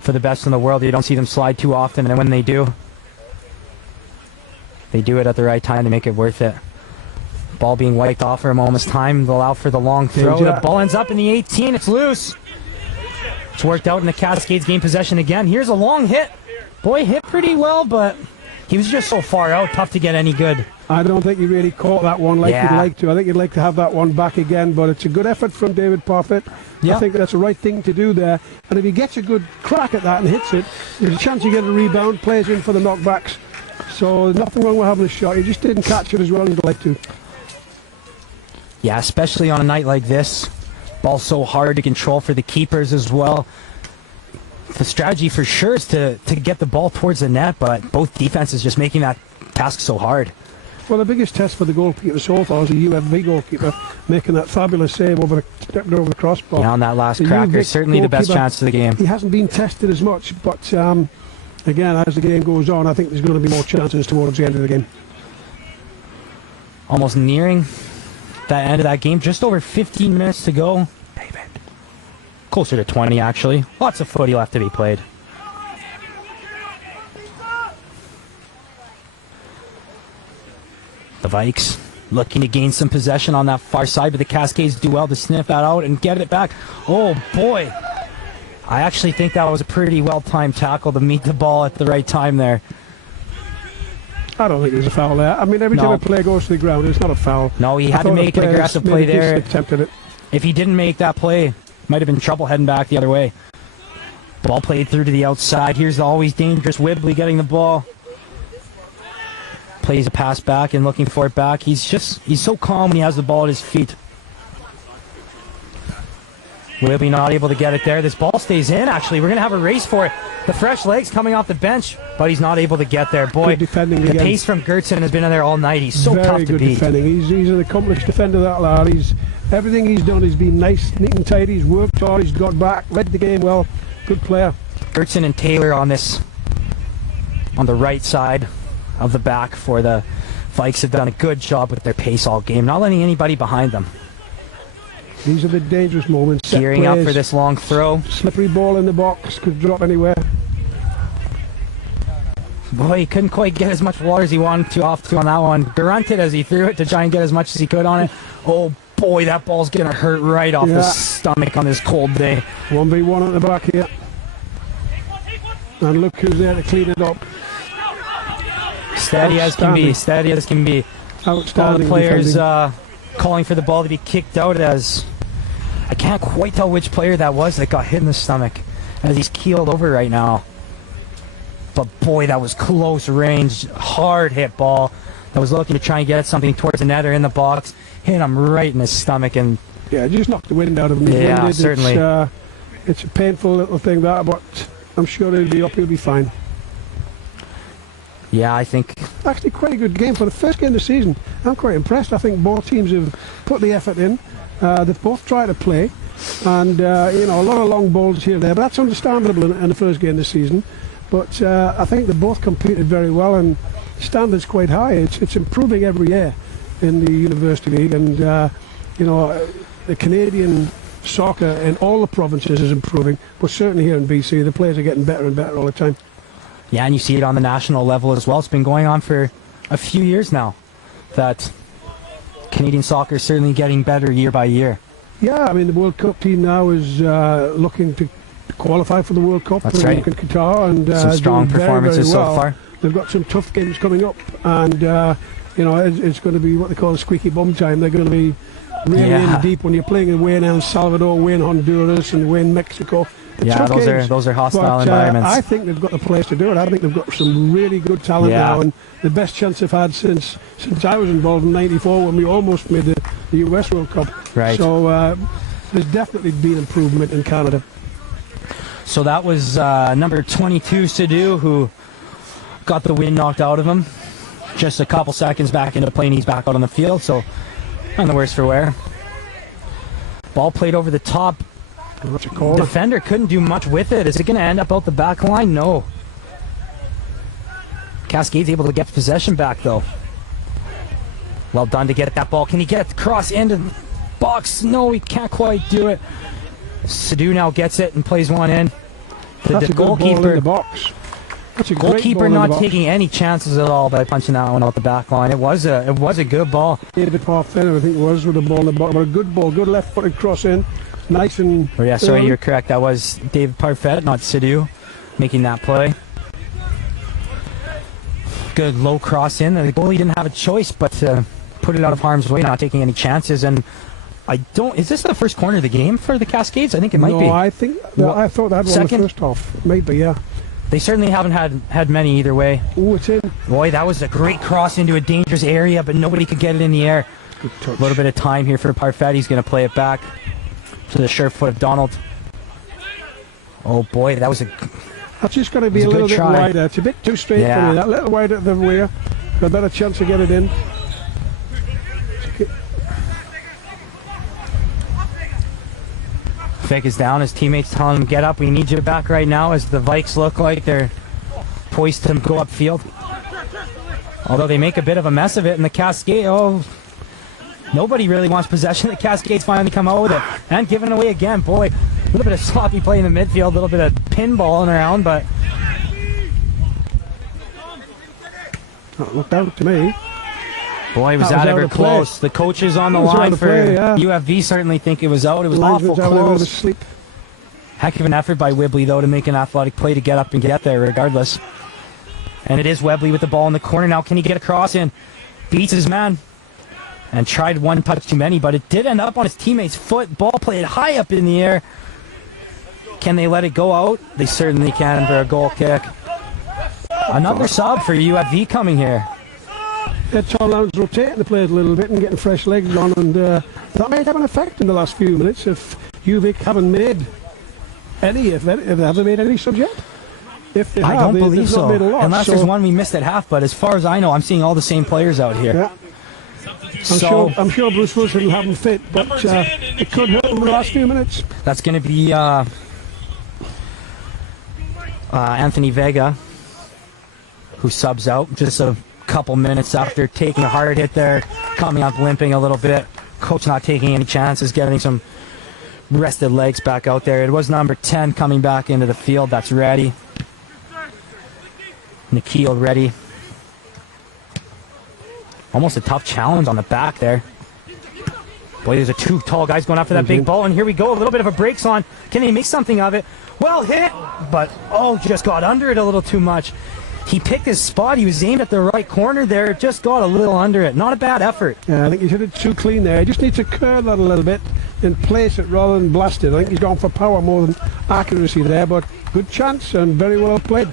for the best in the world. You don't see them slide too often, and when they do it at the right time to make it worth it. Ball being wiped off for a moment's time. They'll allow for the long throw. The ball ends up in the 18. It's loose. It's worked out in the Cascades gain possession again. Here's a long hit. Boy, hit pretty well, but he was just so far out. Tough to get any good. I don't think he really caught that one like you'd like to. I think you'd like to have that one back again, but it's a good effort from David Parfitt. I think that's the right thing to do there. And if he gets a good crack at that and hits it, there's a chance you get a rebound, plays in for the knockbacks. So there's nothing wrong with having a shot. He just didn't catch it as well as he'd like to. Yeah, especially on a night like this. Ball so hard to control for the keepers as well. The strategy for sure is to get the ball towards the net, but both defenses just making that task so hard. Well, the biggest test for the goalkeeper so far is the UVIC goalkeeper making that fabulous save stepping over the crossbar. Yeah, on that last cracker, certainly the best chance of the game. He hasn't been tested as much, but again, as the game goes on, I think there's going to be more chances towards the end of the game. Almost nearing that end of that game, just over 15 minutes to go. David. Closer to 20, actually. Lots of footy left to be played. The Vikes looking to gain some possession on that far side, but the Cascades do well to sniff that out and get it back. Oh, boy. I actually think that was a pretty well-timed tackle to meet the ball at the right time there. I don't think there's a foul there. I mean, every time a player goes to the ground, it's not a foul. No, he had to make an aggressive play there. If he didn't make that play, might have been trouble heading back the other way. Ball played through to the outside. Here's the always dangerous Whibley getting the ball. Plays a pass back and looking for it back. He's so calm when he has the ball at his feet. Whibley not able to get it there. This ball stays in, actually. We're going to have a race for it. The fresh legs coming off the bench, but he's not able to get there. Boy, the pace from Gertson has been in there all night. He's so tough to beat. Very good defending. He's an accomplished defender, that lad. Everything he's done has been nice, neat and tidy. He's worked hard, he's got back, read the game well. Good player. Gertson and Taylor on the right side of the back for the Vikes have done a good job with their pace all game, not letting anybody behind them. These are the dangerous moments. Gearing up for this long throw. Slippery ball in the box, could drop anywhere. Boy, he couldn't quite get as much water as he wanted to off to on that one. Grunted as he threw it to try and get as much as he could on it. Oh boy, that ball's going to hurt right off the stomach on this cold day. 1v1 at the back here. And look who's there to clean it up. Steady as can be, steady as can be. Outstanding. All the players calling for the ball to be kicked out as... I can't quite tell which player that was that got hit in the stomach as he's keeled over right now. But boy, that was close range, hard hit ball that was looking to try and get something towards the net or in the box. Hit him right in his stomach and... Yeah, just knocked the wind out of him. Yeah, certainly. It's a painful little thing that, but I'm sure he'll be fine. Yeah, I think... Actually, quite a good game for the first game of the season. I'm quite impressed. I think both teams have put the effort in. They've both tried to play. And, a lot of long balls here and there. But that's understandable in the first game of the season. But I think they both competed very well. And the standard's quite high. It's improving every year in the University League. And, the Canadian soccer in all the provinces is improving. But certainly here in BC, the players are getting better and better all the time. Yeah, and you see it on the national level as well. It's been going on for a few years now, that Canadian soccer is certainly getting better year by year. Yeah, I mean, the World Cup team now is looking to qualify for the World Cup. That's right. In Qatar, and Some strong doing very, performances very well. so far. They've got some tough games coming up, and you know, it's going to be what they call squeaky bum time. They're going to be really in deep when you're playing away in El Salvador, away in Honduras, and away in Mexico. It's tough games, those are hostile but, environments. I think they've got the players to do it. I think they've got some really good talent now, and the best chance they've had since I was involved in '94 when we almost made the US World Cup. Right. So there's definitely been improvement in Canada. So that was number 22, Sidhu, who got the wind knocked out of him. Just a couple seconds back into playing, he's back out on the field, so none the worse for wear. Ball played over the top. Defender couldn't do much with it. Is it going to end up out the back line? No. Cascade's able to get possession back, though. Well done to get that ball. Can he get it cross into the box? No, he can't quite do it. Sidhu now gets it and plays one in. That's the a good ball in the box. That's a goalkeeper not taking any chances at all by punching that one out the back line. It was a good ball. David Parfait, I think it was, with the ball in the box. But a good ball, good left-footed cross in. Nice and... Oh yeah, sorry, you're correct. That was David Parfait, not Sidhu, making that play. Good low cross in. The goalie didn't have a choice but to put it out of harm's way, not taking any chances. And is this the first corner of the game for the Cascades? I think it might be. No, I thought that was the first half. Maybe, yeah. They certainly haven't had many either way. Oh, it's in. Boy, that was a great cross into a dangerous area, but nobody could get it in the air. Good touch. A little bit of time here for Parfait. He's going to play it back to the sure foot of Donald. Oh boy, that was a... That's just going to be a little bit wider. It's a bit too straight for me. That little wider the way. Got a better chance to get it in. Fake is down. His teammates telling him, get up, we need you back right now, as the Vikes look like they're poised to go upfield. Although they make a bit of a mess of it, and the Cascade, nobody really wants possession. The Cascades finally come out with it. And giving it away again. Boy, a little bit of sloppy play in the midfield, a little bit of pinballing around, but... That looked out to me. Boy, was that ever close. The coaches on the line for UFV certainly think it was out. It was awful close. Heck of an effort by Whibley, though, to make an athletic play to get up and get there regardless. And it is Whibley with the ball in the corner now. Can he get a cross in? Beats his man. And tried one touch too many, but it did end up on his teammate's foot. Ball played high up in the air. Can they let it go out? They certainly can for a goal kick. Another sub for UFV coming here. Tom Lowndes rotating the players a little bit and getting fresh legs on, and that might have an effect in the last few minutes if UVIC haven't made any. Have they made any subs yet? If they I don't believe so. Unless there's one we missed at half, but as far as I know, I'm seeing all the same players out here. Yeah. I'm sure Bruce Wilson will have them fit, but it could hurt them in the last few minutes. That's going to be Anthony Vega, who subs out just a couple minutes after taking a hard hit there, coming up limping a little bit. Coach not taking any chances, getting some rested legs back out there. It was number 10 coming back into the field. That's ready. Nikhil ready. Almost a tough challenge on the back there. Boy, there's two tall guys going after that big ball, and here we go. A little bit of a breaks on. Can he make something of it? Well hit, but just got under it a little too much. He picked his spot. He was aimed at the right corner there. Just got a little under it. Not a bad effort. Yeah, I think he hit it too clean there. He just needs to curl that a little bit and place it rather than blast it. I think he's gone for power more than accuracy there, but good chance and very well played.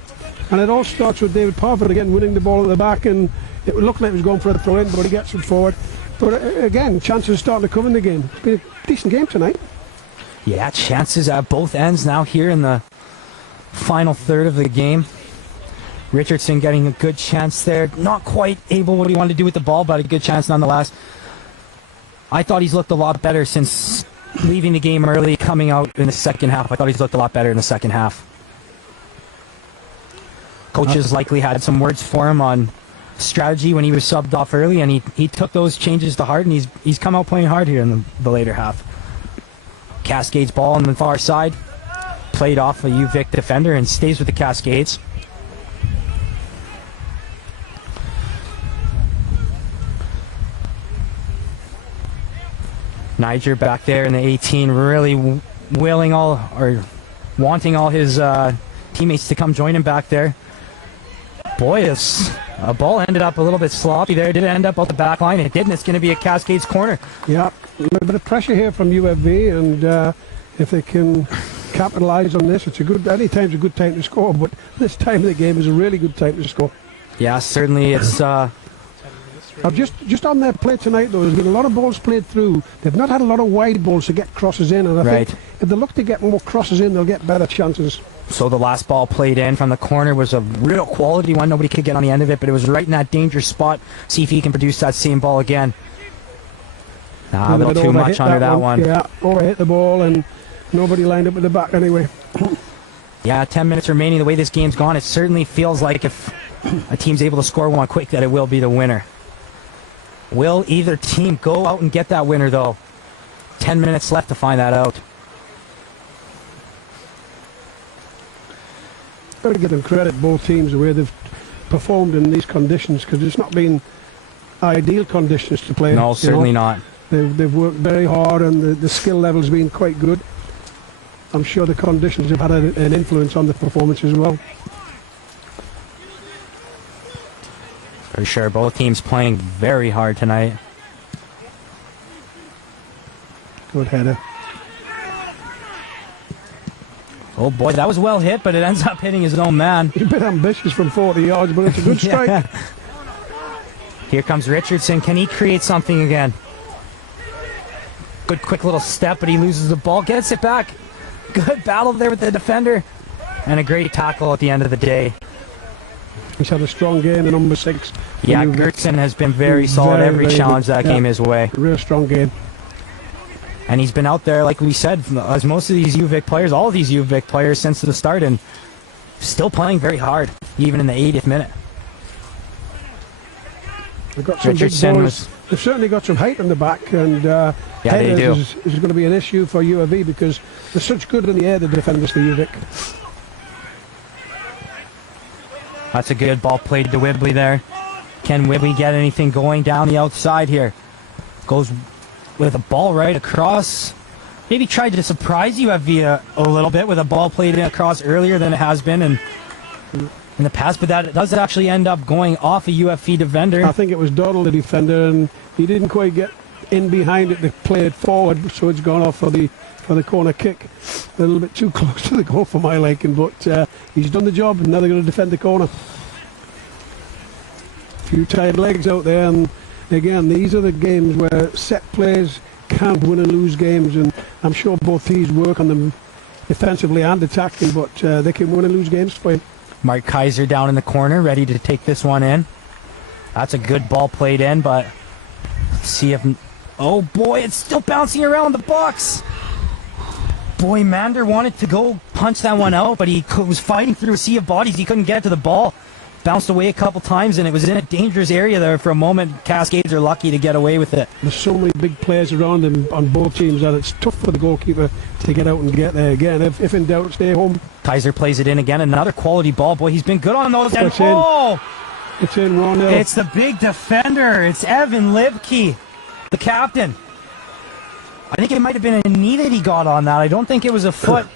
And it all starts with David Parfait again winning the ball at the back, and it looked like he was going for a throw in, but he gets it forward. But again, chances are starting to come in the game. It's been a decent game tonight. Yeah, chances at both ends now here in the final third of the game. Richardson getting a good chance there. Not quite able what he wanted to do with the ball, but a good chance nonetheless. I thought he's looked a lot better since leaving the game early, coming out in the second half. I thought he's looked a lot better in the second half. Coaches likely had some words for him on strategy when he was subbed off early, and he took those changes to heart, and he's come out playing hard here in the later half. Cascades ball on the far side. Played off a UVIC defender and stays with the Cascades. Niger back there in the 18, really willing all, or wanting all his teammates to come join him back there. Boy, this ball ended up a little bit sloppy there. Did it end up out the back line? It didn't. It's going to be a Cascades corner. Yeah, a little bit of pressure here from UFV, and if they can capitalise on this, any time's a good time to score, but this time of the game is a really good time to score. Yeah, certainly it's... just on their play tonight, though, there's been a lot of balls played through. They've not had a lot of wide balls to get crosses in, and I think if they look to get more crosses in, they'll get better chances. So the last ball played in from the corner was a real quality one. Nobody could get on the end of it, but it was right in that dangerous spot. See if he can produce that same ball again. A little too much under that one. Yeah, overhit the ball, and nobody lined up at the back anyway. Yeah, 10 minutes remaining. The way this game's gone, it certainly feels like if a team's able to score one quick, that it will be the winner. Will either team go out and get that winner, though? 10 minutes left to find that out. Got to give them credit, both teams, the way they've performed in these conditions, because it's not been ideal conditions to play. No, certainly not. They've worked very hard, and the skill level's been quite good. I'm sure the conditions have had an influence on the performance as well. For sure, both teams playing very hard tonight. Good header. Oh boy, that was well hit, but it ends up hitting his own man. He's a bit ambitious from 40 yards, but it's a good strike. Yeah. Here comes Richardson. Can he create something again? Good quick little step, but he loses the ball. Gets it back. Good battle there with the defender. And a great tackle at the end of the day. He's had a strong game, the number 6. Yeah, Gertson has been very solid every challenge that came his way. Real strong game. And he's been out there, like we said, as most of these UVIC players, all of these UVIC players since the start, and still playing very hard, even in the 80th minute. They've got some big boys. They've certainly got some height in the back, and yeah, they do. is going to be an issue for UAV because they're such good in the air, the defenders for UVIC. That's a good ball played to Whibley there. Can Whibley get anything going down the outside here? Goes with a ball right across. Maybe tried to surprise UFV a little bit with a ball played across earlier than it has been in the past, but that does actually end up going off a UFV defender. I think it was Donald, the defender, and he didn't quite get in behind it to play it forward, so it's gone off for the corner kick. A little bit too close to the goal for my liking, but he's done the job, and now they're going to defend the corner. A few tired legs out there, and again, these are the games where set plays can win and lose games, and I'm sure both teams work on them defensively and attacking, but they can win and lose games for you. Mark Kaiser down in the corner, ready to take this one in. That's a good ball played in, but let's see if... Oh boy, it's still bouncing around the box. Boy, Mander wanted to go punch that one out, but he was fighting through a sea of bodies. He couldn't get to the ball. Bounced away a couple times, and it was in a dangerous area there for a moment. Cascades are lucky to get away with it. There's so many big players around them on both teams that it's tough for the goalkeeper to get out and get there again. If in doubt, stay home. Kaiser plays it in again. Another quality ball. Boy, he's been good on those. It's in 1-0. It's the big defender. It's Evan Libke, the captain. I think it might have been a knee that he got on that. I don't think it was a foot.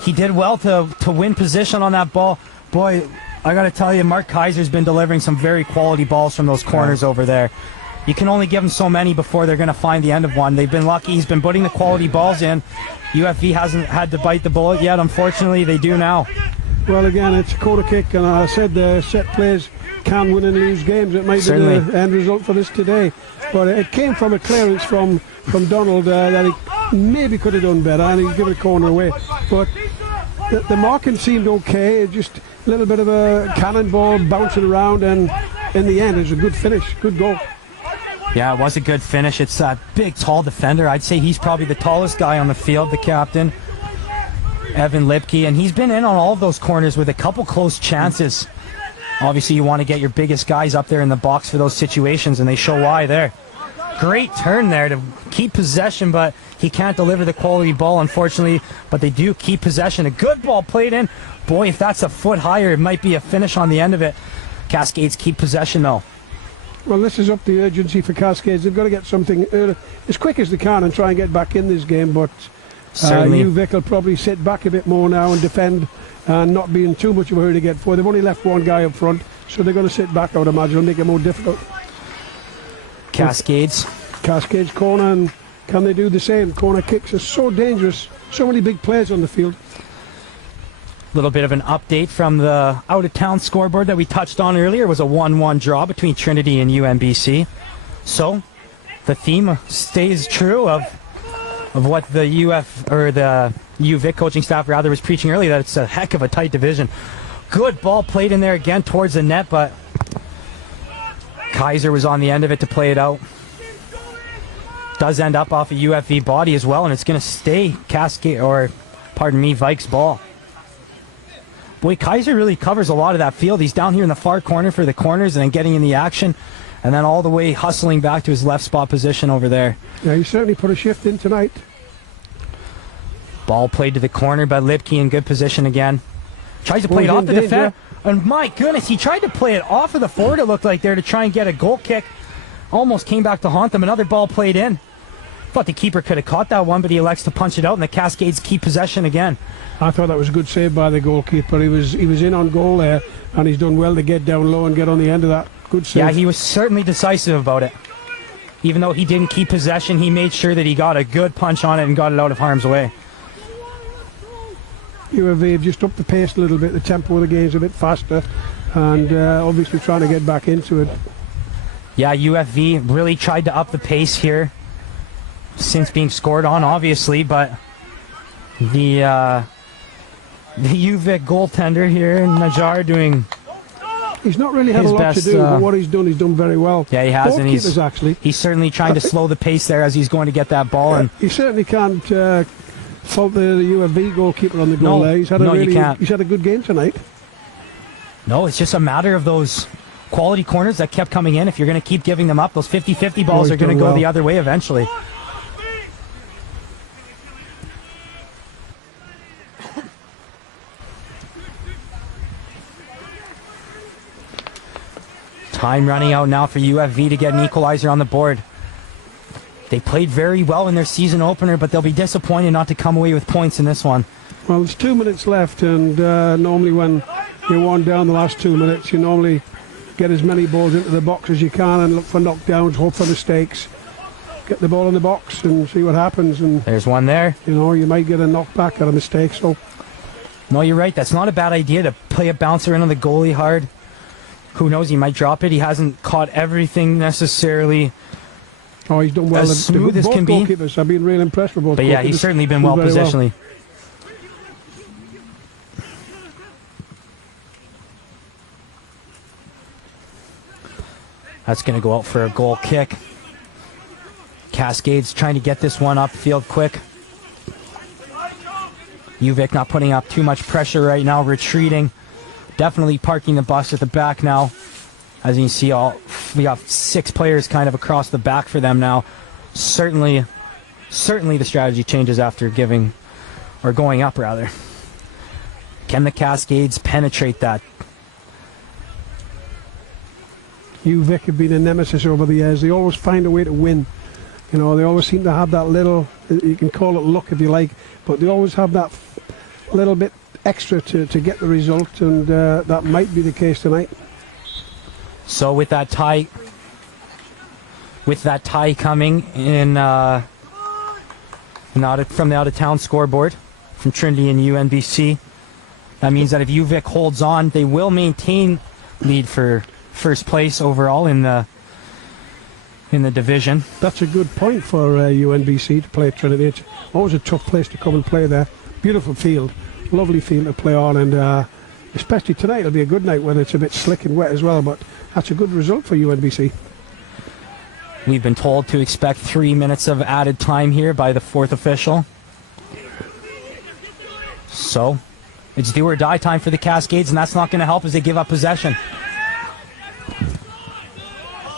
He did well to win position on that ball. Boy, I got to tell you, Mark Kaiser's been delivering some very quality balls from those corners over there. You can only give them so many before they're going to find the end of one. They've been lucky. He's been putting the quality balls in. UFV hasn't had to bite the bullet yet. Unfortunately, they do now. Well, again, it's a corner kick, and I said the set plays can win and lose games. It might be the end result for this today. But it came from a clearance from Donald that he maybe could have done better, and he's given a corner away. But the marking seemed okay. Just a little bit of a cannonball bouncing around, and in the end, it was a good finish, good goal. Yeah, it was a good finish. It's a big, tall defender. I'd say he's probably the tallest guy on the field, the captain, Evan Libke, and he's been in on all of those corners with a couple close chances. Obviously, you want to get your biggest guys up there in the box for those situations, and they show why there. Great turn there to keep possession, but he can't deliver the quality ball, unfortunately, but they do keep possession. A good ball played in. Boy, if that's a foot higher, it might be a finish on the end of it. Cascades keep possession, though. Well, this is up the urgency for Cascades. They've got to get something as quick as they can and try and get back in this game, but Certainly. UVIC will probably sit back a bit more now and defend and not be in too much of a hurry to get forward. They've only left one guy up front, so they're going to sit back, I would imagine, and make it more difficult. Cascades. Cascades corner, and can they do the same? Corner kicks are so dangerous, so many big players on the field. Little bit of an update from the out-of-town scoreboard that we touched on earlier. It was a 1-1 draw between Trinity and UNBC. So the theme stays true of what the UVIC coaching staff rather was preaching earlier, that it's a heck of a tight division. Good ball played in there again towards the net, but Kaiser was on the end of it to play it out. Does end up off a UFV body as well, and it's going to stay Vic's ball. Boy, Kaiser really covers a lot of that field. He's down here in the far corner for the corners and then getting in the action, and then all the way hustling back to his left spot position over there. Yeah, he certainly put a shift in tonight. Ball played to the corner by Lipke in good position again. Tries to play it off the defense. And my goodness, he tried to play it off of the forward, it looked like, there to try and get a goal kick. Almost came back to haunt them. Another ball played in. Thought the keeper could have caught that one, but he elects to punch it out, and the Cascades keep possession again. I thought that was a good save by the goalkeeper. He was in on goal there, and he's done well to get down low and get on the end of that. Good save. Yeah, he was certainly decisive about it. Even though he didn't keep possession, he made sure that he got a good punch on it and got it out of harm's way. UFV have just upped the pace a little bit. The tempo of the game's a bit faster, and obviously trying to get back into it. Yeah, UFV really tried to up the pace here since being scored on, obviously, but the UVIC goaltender here, Najjar, doing he's not really had a lot to do, but what he's done very well. Yeah, he has, and he's certainly trying to slow the pace there as he's going to get that ball. And he certainly can't fault the UFV goalkeeper on the goal there. He's had he's had a good game tonight. No, it's just a matter of those quality corners that kept coming in. If you're going to keep giving them up, those 50-50 balls are going to go the other way eventually. Time running out now for UFV to get an equalizer on the board. They played very well in their season opener, but they'll be disappointed not to come away with points in this one. Well, there's 2 minutes left, and normally when you're one down the last 2 minutes, you normally get as many balls into the box as you can and look for knockdowns, hope for mistakes. Get the ball in the box and see what happens. And there's one there. You know, you might get a knockback out of mistake. So, no, you're right. That's not a bad idea to play a bouncer into the goalie hard. Who knows? He might drop it. He hasn't caught everything necessarily. Oh, he's done well. As smooth as can be. Goalkeepers. I've been really impressed with both. But yeah, he's certainly been well positionally. That's going to go out for a goal kick. Cascades trying to get this one upfield quick. UVIC not putting up too much pressure right now, retreating. Definitely parking the bus at the back now. As you can see, we got 6 players kind of across the back for them now. Certainly the strategy changes after going up rather. Can the Cascades penetrate that? UVIC have been a nemesis over the years. They always find a way to win. You know, they always seem to have that little, you can call it luck if you like, but they always have that little bit extra to get the result, and that might be the case tonight. So with that tie coming in from the out-of-town scoreboard from Trinity and UNBC, that means that if UVIC holds on, they will maintain lead for first place overall in the division. That's a good point for UNBC to play at Trinity. It's always a tough place to come and play there. Beautiful field, lovely field to play on, and especially tonight it'll be a good night when it's a bit slick and wet as well, but that's a good result for UNBC. We've been told to expect 3 minutes of added time here by the 4th official. So it's do or die time for the Cascades, and that's not going to help as they give up possession.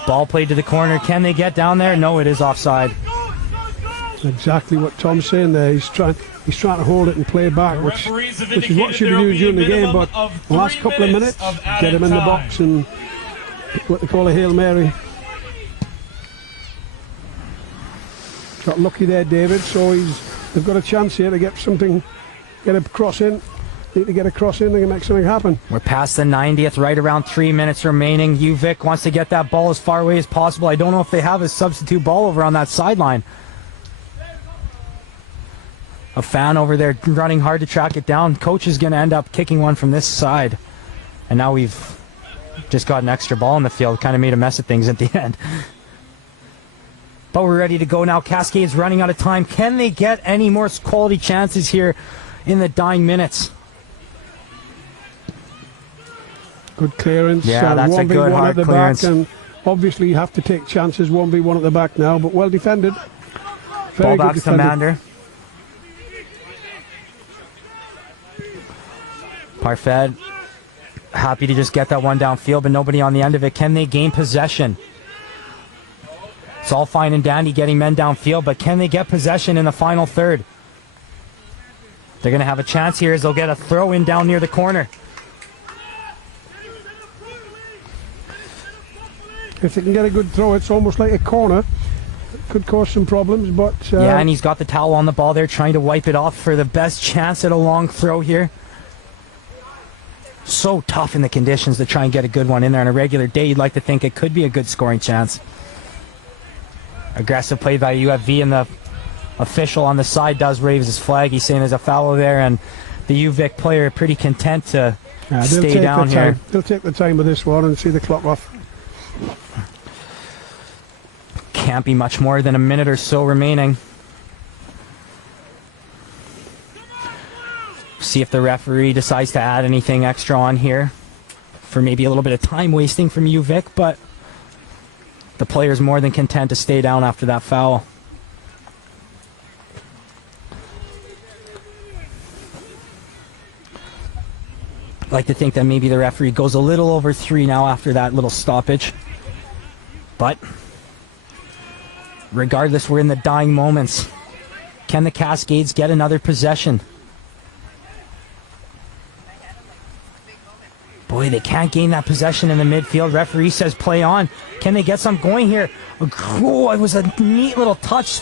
Ball played to the corner. Can they get down there? No, it is offside. Exactly what Tom's saying there. He's trying to hold it and play back, which is what should be doing during the game. But the last couple of minutes, get him in the box and what they call a Hail Mary. Got lucky there, David, so they've got a chance here to get a cross in. Need to get a cross in, they can make something happen. We're past the 90th, right around 3 minutes remaining. UVic wants to get that ball as far away as possible. I don't know if they have a substitute ball over on that sideline. A fan over there running hard to track it down. Coach is going to end up kicking one from this side. And now we've just got an extra ball in the field. Kind of made a mess of things at the end. But we're ready to go now. Cascade's running out of time. Can they get any more quality chances here in the dying minutes? Good clearance. Yeah, that's a good hard clearance. Back, and obviously you have to take chances. 1v1 at the back now, but well defended. Ball back to Mander. Parfait happy to just get that one downfield, but nobody on the end of it. Can they gain possession? It's all fine and dandy getting men downfield, but can they get possession in the final third? They're going to have a chance here as they'll get a throw in down near the corner. If they can get a good throw, it's almost like a corner. Could cause some problems, but... yeah, and he's got the towel on the ball there, trying to wipe it off for the best chance at a long throw here. So tough in the conditions to try and get a good one in there. On a regular day, you'd like to think it could be a good scoring chance. Aggressive play by UFV, and the official on the side does raise his flag. He's saying there's a foul there, and the UVic player pretty content to stay down here. They'll take the time with this one and see the clock off. Can't be much more than a minute or so remaining. See if the referee decides to add anything extra on here for maybe a little bit of time wasting from UVic, but the player's more than content to stay down after that foul. I'd like to think that maybe the referee goes a little over 3 now after that little stoppage. But regardless, we're in the dying moments. Can the Cascades get another possession? Boy, they can't gain that possession in the midfield. Referee says play on. Can they get some going here? Oh, it was a neat little touch.